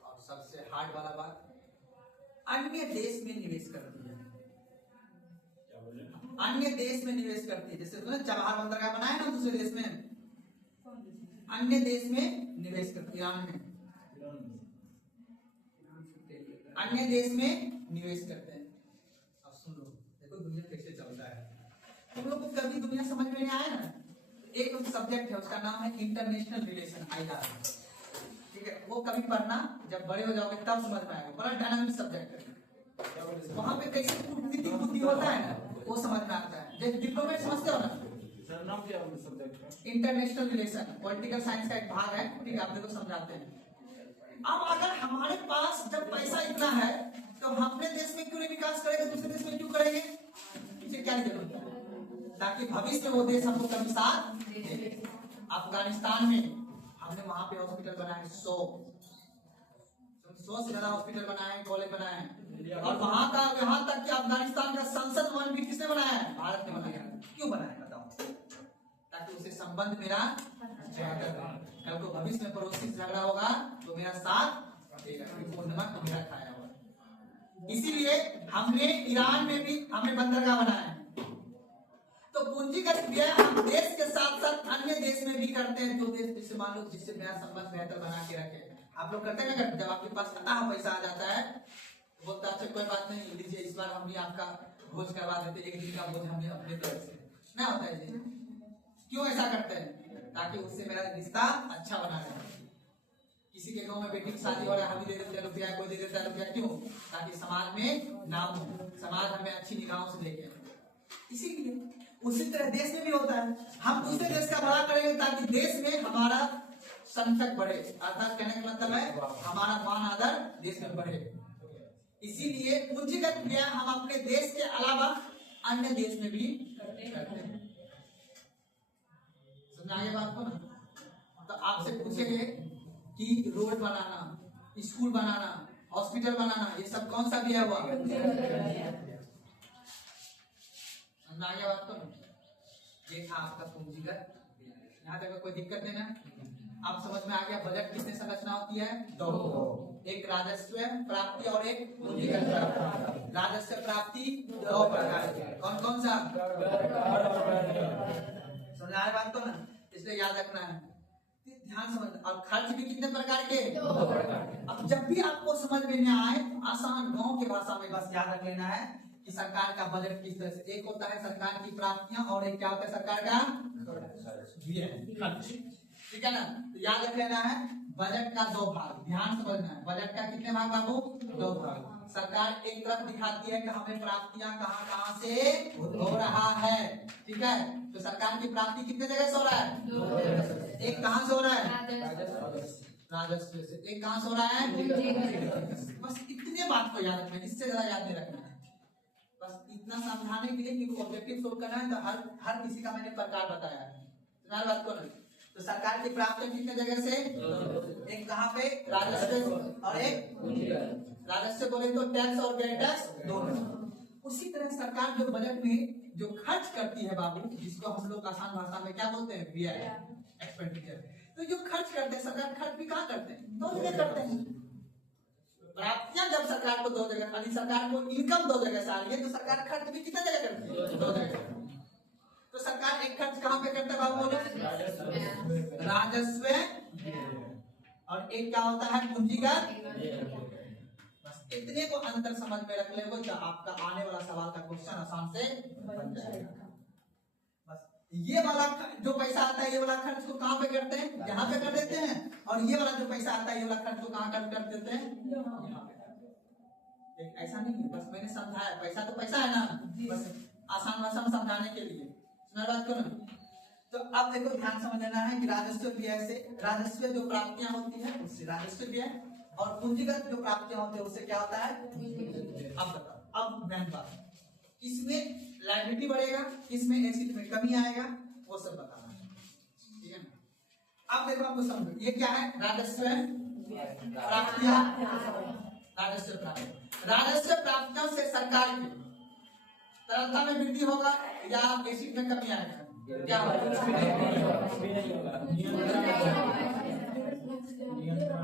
और सबसे हार्ड वाला बात, अन्य देश में निवेश करती है। अन्य देश में निवेश करती है। जैसे तो जवाहर बंदरगाह बनाया ना दूसरे देश में, अन्य देश में निवेश करती है। ईरान में अन्य देश में निवेश करते हैं। अब सुन लो, देखो दुनिया कैसे चलता है। तुम लोग को कभी दुनिया समझ में नहीं आया ना, एक सब्जेक्ट है उसका नाम है इंटरनेशनल रिलेशन, IR। ठीक है, वो कभी पढ़ना, जब बड़े हो जाओगे तब समझ में आएगा। बड़ा डायनामिक सब्जेक्ट है। वहां पे कैसे कूटनीतिक बुद्धि होता है ना, वो समझ में आता है। जैसे डिप्लोमेट समझते हो ना, सर नाम क्या है सब्जेक्ट का? इंटरनेशनल रिलेशन, पॉलिटिकल साइंस का एक भाग है। ठीक है, आप देखो समझाते हैं। अब अगर हमारे पास जब पैसा इतना है तो हम अपने देश में क्यों नहीं विकास करेंगे, दूसरे देश में क्यों करेंगे? फिर क्या जरूरत है? ताकि भविष्य में वो देश हमको कभी साथ दे। अफगानिस्तान में हमने वहां पे हॉस्पिटल बनाए 100 से ज्यादा हॉस्पिटल बनाए, कॉलेज बनाए, और वहां का यहाँ तक कि अफगानिस्तान का संसद भवन भी किसने बनाया है? भारत ने बनाया। क्यों बनाया बताओ? ताकि उससे संबंध मेरा कल को भविष्य में पड़ोसी से झगड़ा होगा तो मेरा साथ देगा, नमक तो मेरा खाया होगा। इसीलिए हमने ईरान में भी हमने बंदरगाह बनाया है। तो पूंजीगत व्यय हम देश के साथ साथ अन्य देश में भी करते हैं, जो देश जिससे मान लो जिससे मेरा संबंध बेहतर बना के रखे। आप लोग करते हैं? जब आपके पास अतः पैसा आ जाता है तो बोलता है अच्छा कोई बात नहीं, लीजिए इस बार हमने आपका भोज करवा देते, एक दिन का भोज हमने अपने तरफ से। ना होता है जी? क्यों ऐसा करते हैं? ताकि उससे मेरा रिश्ता अच्छा बना रहे। किसी के गांव में बेटी की शादी हो रहा है, हम भी दे देते हैं रुपया, कोई दे देता है रुपया। क्यों? ताकि समाज में नाम हो, समाज हमें अच्छी निगाहों से देखे। इसीलिए उसी तरह देश में भी होता है। हम दूसरे देश का बड़ा करेंगे ताकि देश में हमारा संख्यक बढ़े। अर्थात कहने का मतलब है हमारा मान आदर देश में बढ़े। इसीलिए पूंजीगत व्यय हम अपने देश के अलावा अन्य देश में भी करते हैं। समझाइए बात को ना। तो आपसे पूछेंगे कि रोड बनाना, स्कूल बनाना, हॉस्पिटल बनाना, ये सब कौन सा दिया हुआ? समझाइए बात को ना। ये था आपका पूंजीगत। यहाँ तक कोई दिक्कत नहीं ना? आप समझ में आ गया बजट कितने संरचना होती है? 2। एक राजस्व प्राप्ति और एक पूंजीगत प्राप्ति। राजस्व प्राप्ति दो प्रकार की, कौन कौन सा? समझ आए बात को ना, इसलिए याद रखना है, ध्यान समझ। और खर्च भी कितने प्रकार के? दो प्रकार के। अब जब भी आपको समझ में न आए तो आसान गांव की भाषा में बस याद रख लेना है कि सरकार का बजट किस तरह से, एक होता है सरकार की प्राप्तियां और एक क्या होता है सरकार का खर्च, ठीक है ना। तो याद रख लेना है बजट का दो भाग, ध्यान समझना है। बजट का कितने भाग बाबू? दो भाग। सरकार एक तरफ दिखाती है कि हमें प्राप्तियां कहां कहां से हो रहा है, ठीक है। तो सरकार की प्राप्ति कितने जगह से हो रहा है? दो जगह से। एक कहां से हो रहा है? राजस्व से। एक कहां से हो रहा है? बस इतने बात को याद रखना है, इससे ज्यादा याद नहीं रखना है। बस इतना समझाने के लिए कि ऑब्जेक्टिव सोल्व करना है, तो हर किसी का मैंने प्रकार बताया है, तुम्हारी बात को नहीं। तो सरकार की प्राप्ति कितने जगह से? एक कहां पे? राजस्व और एक राजस्व बोले तो टैक्स और गैर टैक्स दोनों। उसी तरह सरकार जो बजट में जो खर्च करती है बाबू, जिसको हम लोग आसान भाषा में क्या बोलते हैं? व्यय, एक्सपेंडिचर। तो जो खर्च करते हैं सरकार, खर्च भी कहाँ करते हैं? दो जगह करते हैं। प्राप्तियां जब सरकार को दो जगह, यानी सरकार को इनकम दो जगह से आ रही है, तो सरकार खर्च भी कितने जगह करती है? दो जगह। तो सरकार एक खर्च कहाँ पे करता है बाबू? राजस्व, और एक क्या होता है? पूंजीगत। बस इतने को अंतर समझ में रख ले, तो आपका आने वाला सवाल का क्वेश्चन आसान से बन जाएगा। बस ये वाला जो पैसा आता है, ये वाला खर्च को कहाँ पे करते हैं? यहाँ पे कर देते हैं। और ये वाला जो पैसा आता है, ये वाला खर्च को कहाँ कर देते हैं? यहाँ पे। ऐसा नहीं है, बस मैंने समझाया, पैसा तो पैसा है ना, बस आसान भाषा में समझाने के लिए, बात करो। तो अब देखो ध्यान समझ लेना है कि राजस्व व्यय से, राजस्व जो प्राप्तियां होती है उससे राजस्व व्यय, और पूंजीगत जो प्राप्तियां होती है उससे क्या होता है? अब बताओ, अब मेन बात, इसमें लायबिलिटी बढ़ेगा, इसमें एसेट में कमी आएगा, वो सब बताना है, ठीक है ना। अब देखो आपको समझो, ये क्या है? राजस्व प्राप्तियां। राजस्व प्राप्ति, राजस्व प्राप्तियों से सरकार की तरलता में वृद्धि होगा या एसिड में कमी आएगा? क्या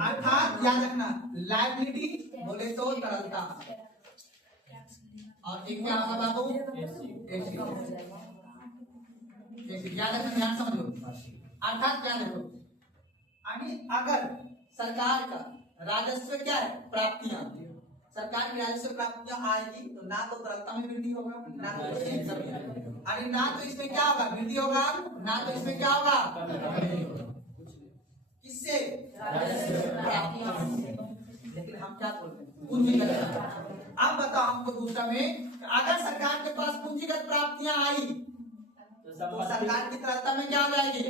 अर्थात याद रखना, लायबिलिटी बोले तो तरलता, और एक क्या होगा बाबू? एसिड। याद रखना, ध्यान समझो। अर्थात क्या देखो, अगर सरकार का राजस्व क्या है? प्राप्तियां, सरकार की राजस्व प्राप्तियां आएगी तो ना तो तरलता में वृद्धि होगा, ना तो अरे ना तो इसमें क्या होगा? वृद्धि होगा, ना तो इसमें क्या होगा? किससे? प्राप्तियां। लेकिन हम क्या बोलते हैं? पूंजीगत। अब बताओ हमको दूसरा में, अगर सरकार के पास पूंजीगत प्राप्तियां आई तो सरकार की तरलता में क्या हो जाएगी?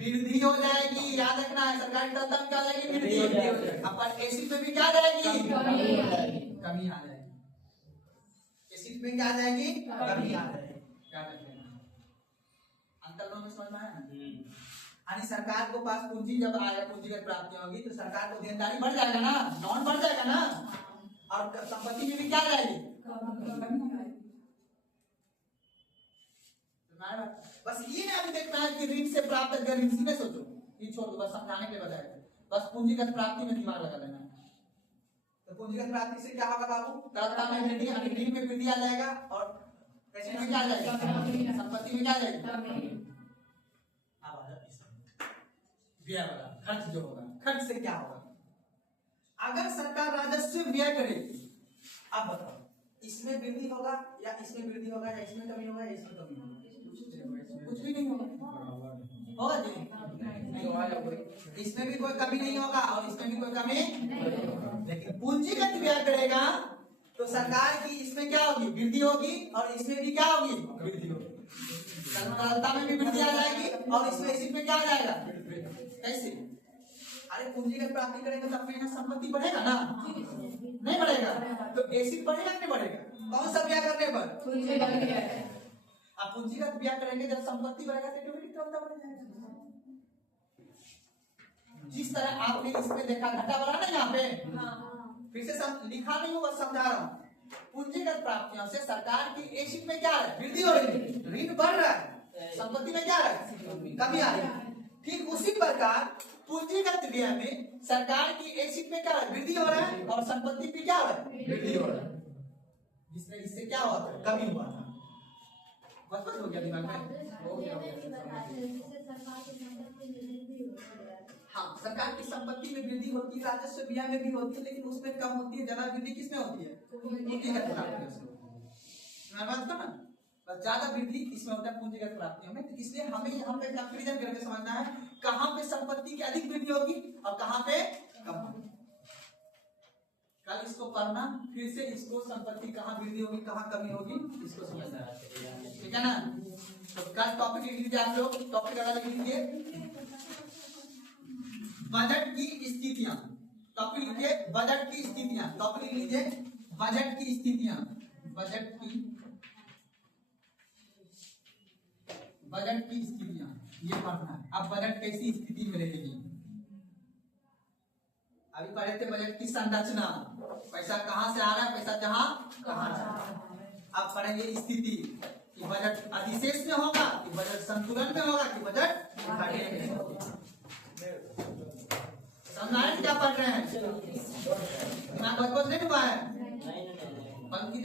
वृद्धि हो जाएगी। याद रखना है, सरकार की तरलता में क्या हो जाएगी? वृद्धि। अपन एसिड में भी क्या आ जाएगी? कमी आ जाएगी। एसिड में क्या आ जाएगी? कमी आ जाएगी। याद रखना, अंतर में समझ में आया ना? यानी सरकार को पास पूंजी जब आएगा, पूंजीगत प्राप्तियां होगी, तो सरकार को देनदारी बढ़ जाएगा ना, नॉन बढ़ जाएगा ना, और संपत्ति में भी क्या आ जाएगी? बस ये अभी देखना है कि ऋण से प्राप्त, अगर ऋण सीधे सोचो, ये छोड़ दो, बस समझाने के बजाय बस पूंजीगत प्राप्ति में दिमाग लगा लेना है। तो पूंजीगत प्राप्ति से क्या होगा बाबू? तरलता में वृद्धि, यानी ऋण में वृद्धि आ जाएगा, और पैसे में क्या आ जाएगा? संपत्ति में क्या आ जाएगी? व्यय वाला खर्च जो होगा, खर्च से क्या होगा? अगर सरकार राजस्व व्यय करेगी, अब बताओ इसमें वृद्धि होगा या इसमें वृद्धि होगा, या इसमें कमी होगा या इसमें कमी होगा? कुछ भी नहीं होगा, होगा जी? इसमें भी कोई कमी नहीं होगा और इसमें भी कोई कमी नहीं। लेकिन पूंजीगत व्यय करेगा तो सरकार की इसमें क्या होगी? वृद्धि होगी, और इसमें भी क्या होगी? वृद्धि होगी। तरलता में भी वृद्धि आ जाएगी, और इसमें इसमें क्या आ जाएगा? कैसे? अरे पूंजीगत प्राप्ति करेंगे तो अपने यहाँ संपत्ति बढ़ेगा ना, नहीं बढ़ेगा? तो एसिड बढ़ेगा नहीं बढ़ेगा? कौन सा व्यय करने पर? आप पूंजीगत व्यय करेंगे, जब संपत्ति बढ़ेगा तो ऑटोमेटिक तरलता बढ़ जाएगा। जिस तरह आपने इसमें देखा घटा बढ़ा ना, यहाँ पे फिर से लिखा नहीं होगा, समझा रहा हूँ। पूंजीगत प्राप्तियों से सरकार की एसिड में क्या है? वृद्धि हो रही है, ऋण बढ़ रहा है, संपत्ति में क्या है? कमी आ रही है। ठीक उसी प्रकार पूंजीगत व्यय में सरकार की एसिड पे क्या वृद्धि हो रहा है और संपत्ति पे क्या हो रहा है वृद्धि हो रहा है, जिससे इससे क्या हुआ था कमी हुआ था। बस हो गया दिमाग में। हाँ, सरकार की संपत्ति में वृद्धि होती है, राजस्व व्यय में भी होती है, लेकिन उसमें कम होती है। ज्यादा वृद्धि किसमें होती है पूंजीगत प्राप्तियों में। बस ज्यादा वृद्धि इसमें होता है पूंजीगत प्राप्तियों में। तो इसलिए हमें यहाँ पे कंपैरिजन करके समझना है कहाँ पे संपत्ति की अधिक वृद्धि होगी और कहाँ पे कम होगी। कल इसको पढ़ना, फिर से इसको संपत्ति कहाँ वृद्धि होगी कहाँ कमी होगी इसको समझना है, ठीक है ना। तो कल टॉपिक लिख लीजिए आप लोग, टॉपिक अगर लिख लीजिए बजट की स्थितियां। टॉपिक लिखिए बजट की स्थितियां। टॉपिक लिख लीजिए बजट की स्थितियां। बजट की स्थितियां ये पढ़ना है। अब बजट कैसी स्थिति में रहेगी, अभी पढ़े थे बजट की संरचना, पैसा कहां से आ रहा है, पैसा जहां कहां जा रहा है। अब पढ़ेंगे स्थिति कि बजट अधिशेष में होगा कि बजट संतुलन में होगा कि बजट घाटे में होगा। समझाएं क्या पढ़ रहे हैं, दिमाग बहुत नहीं हुआ है बल्कि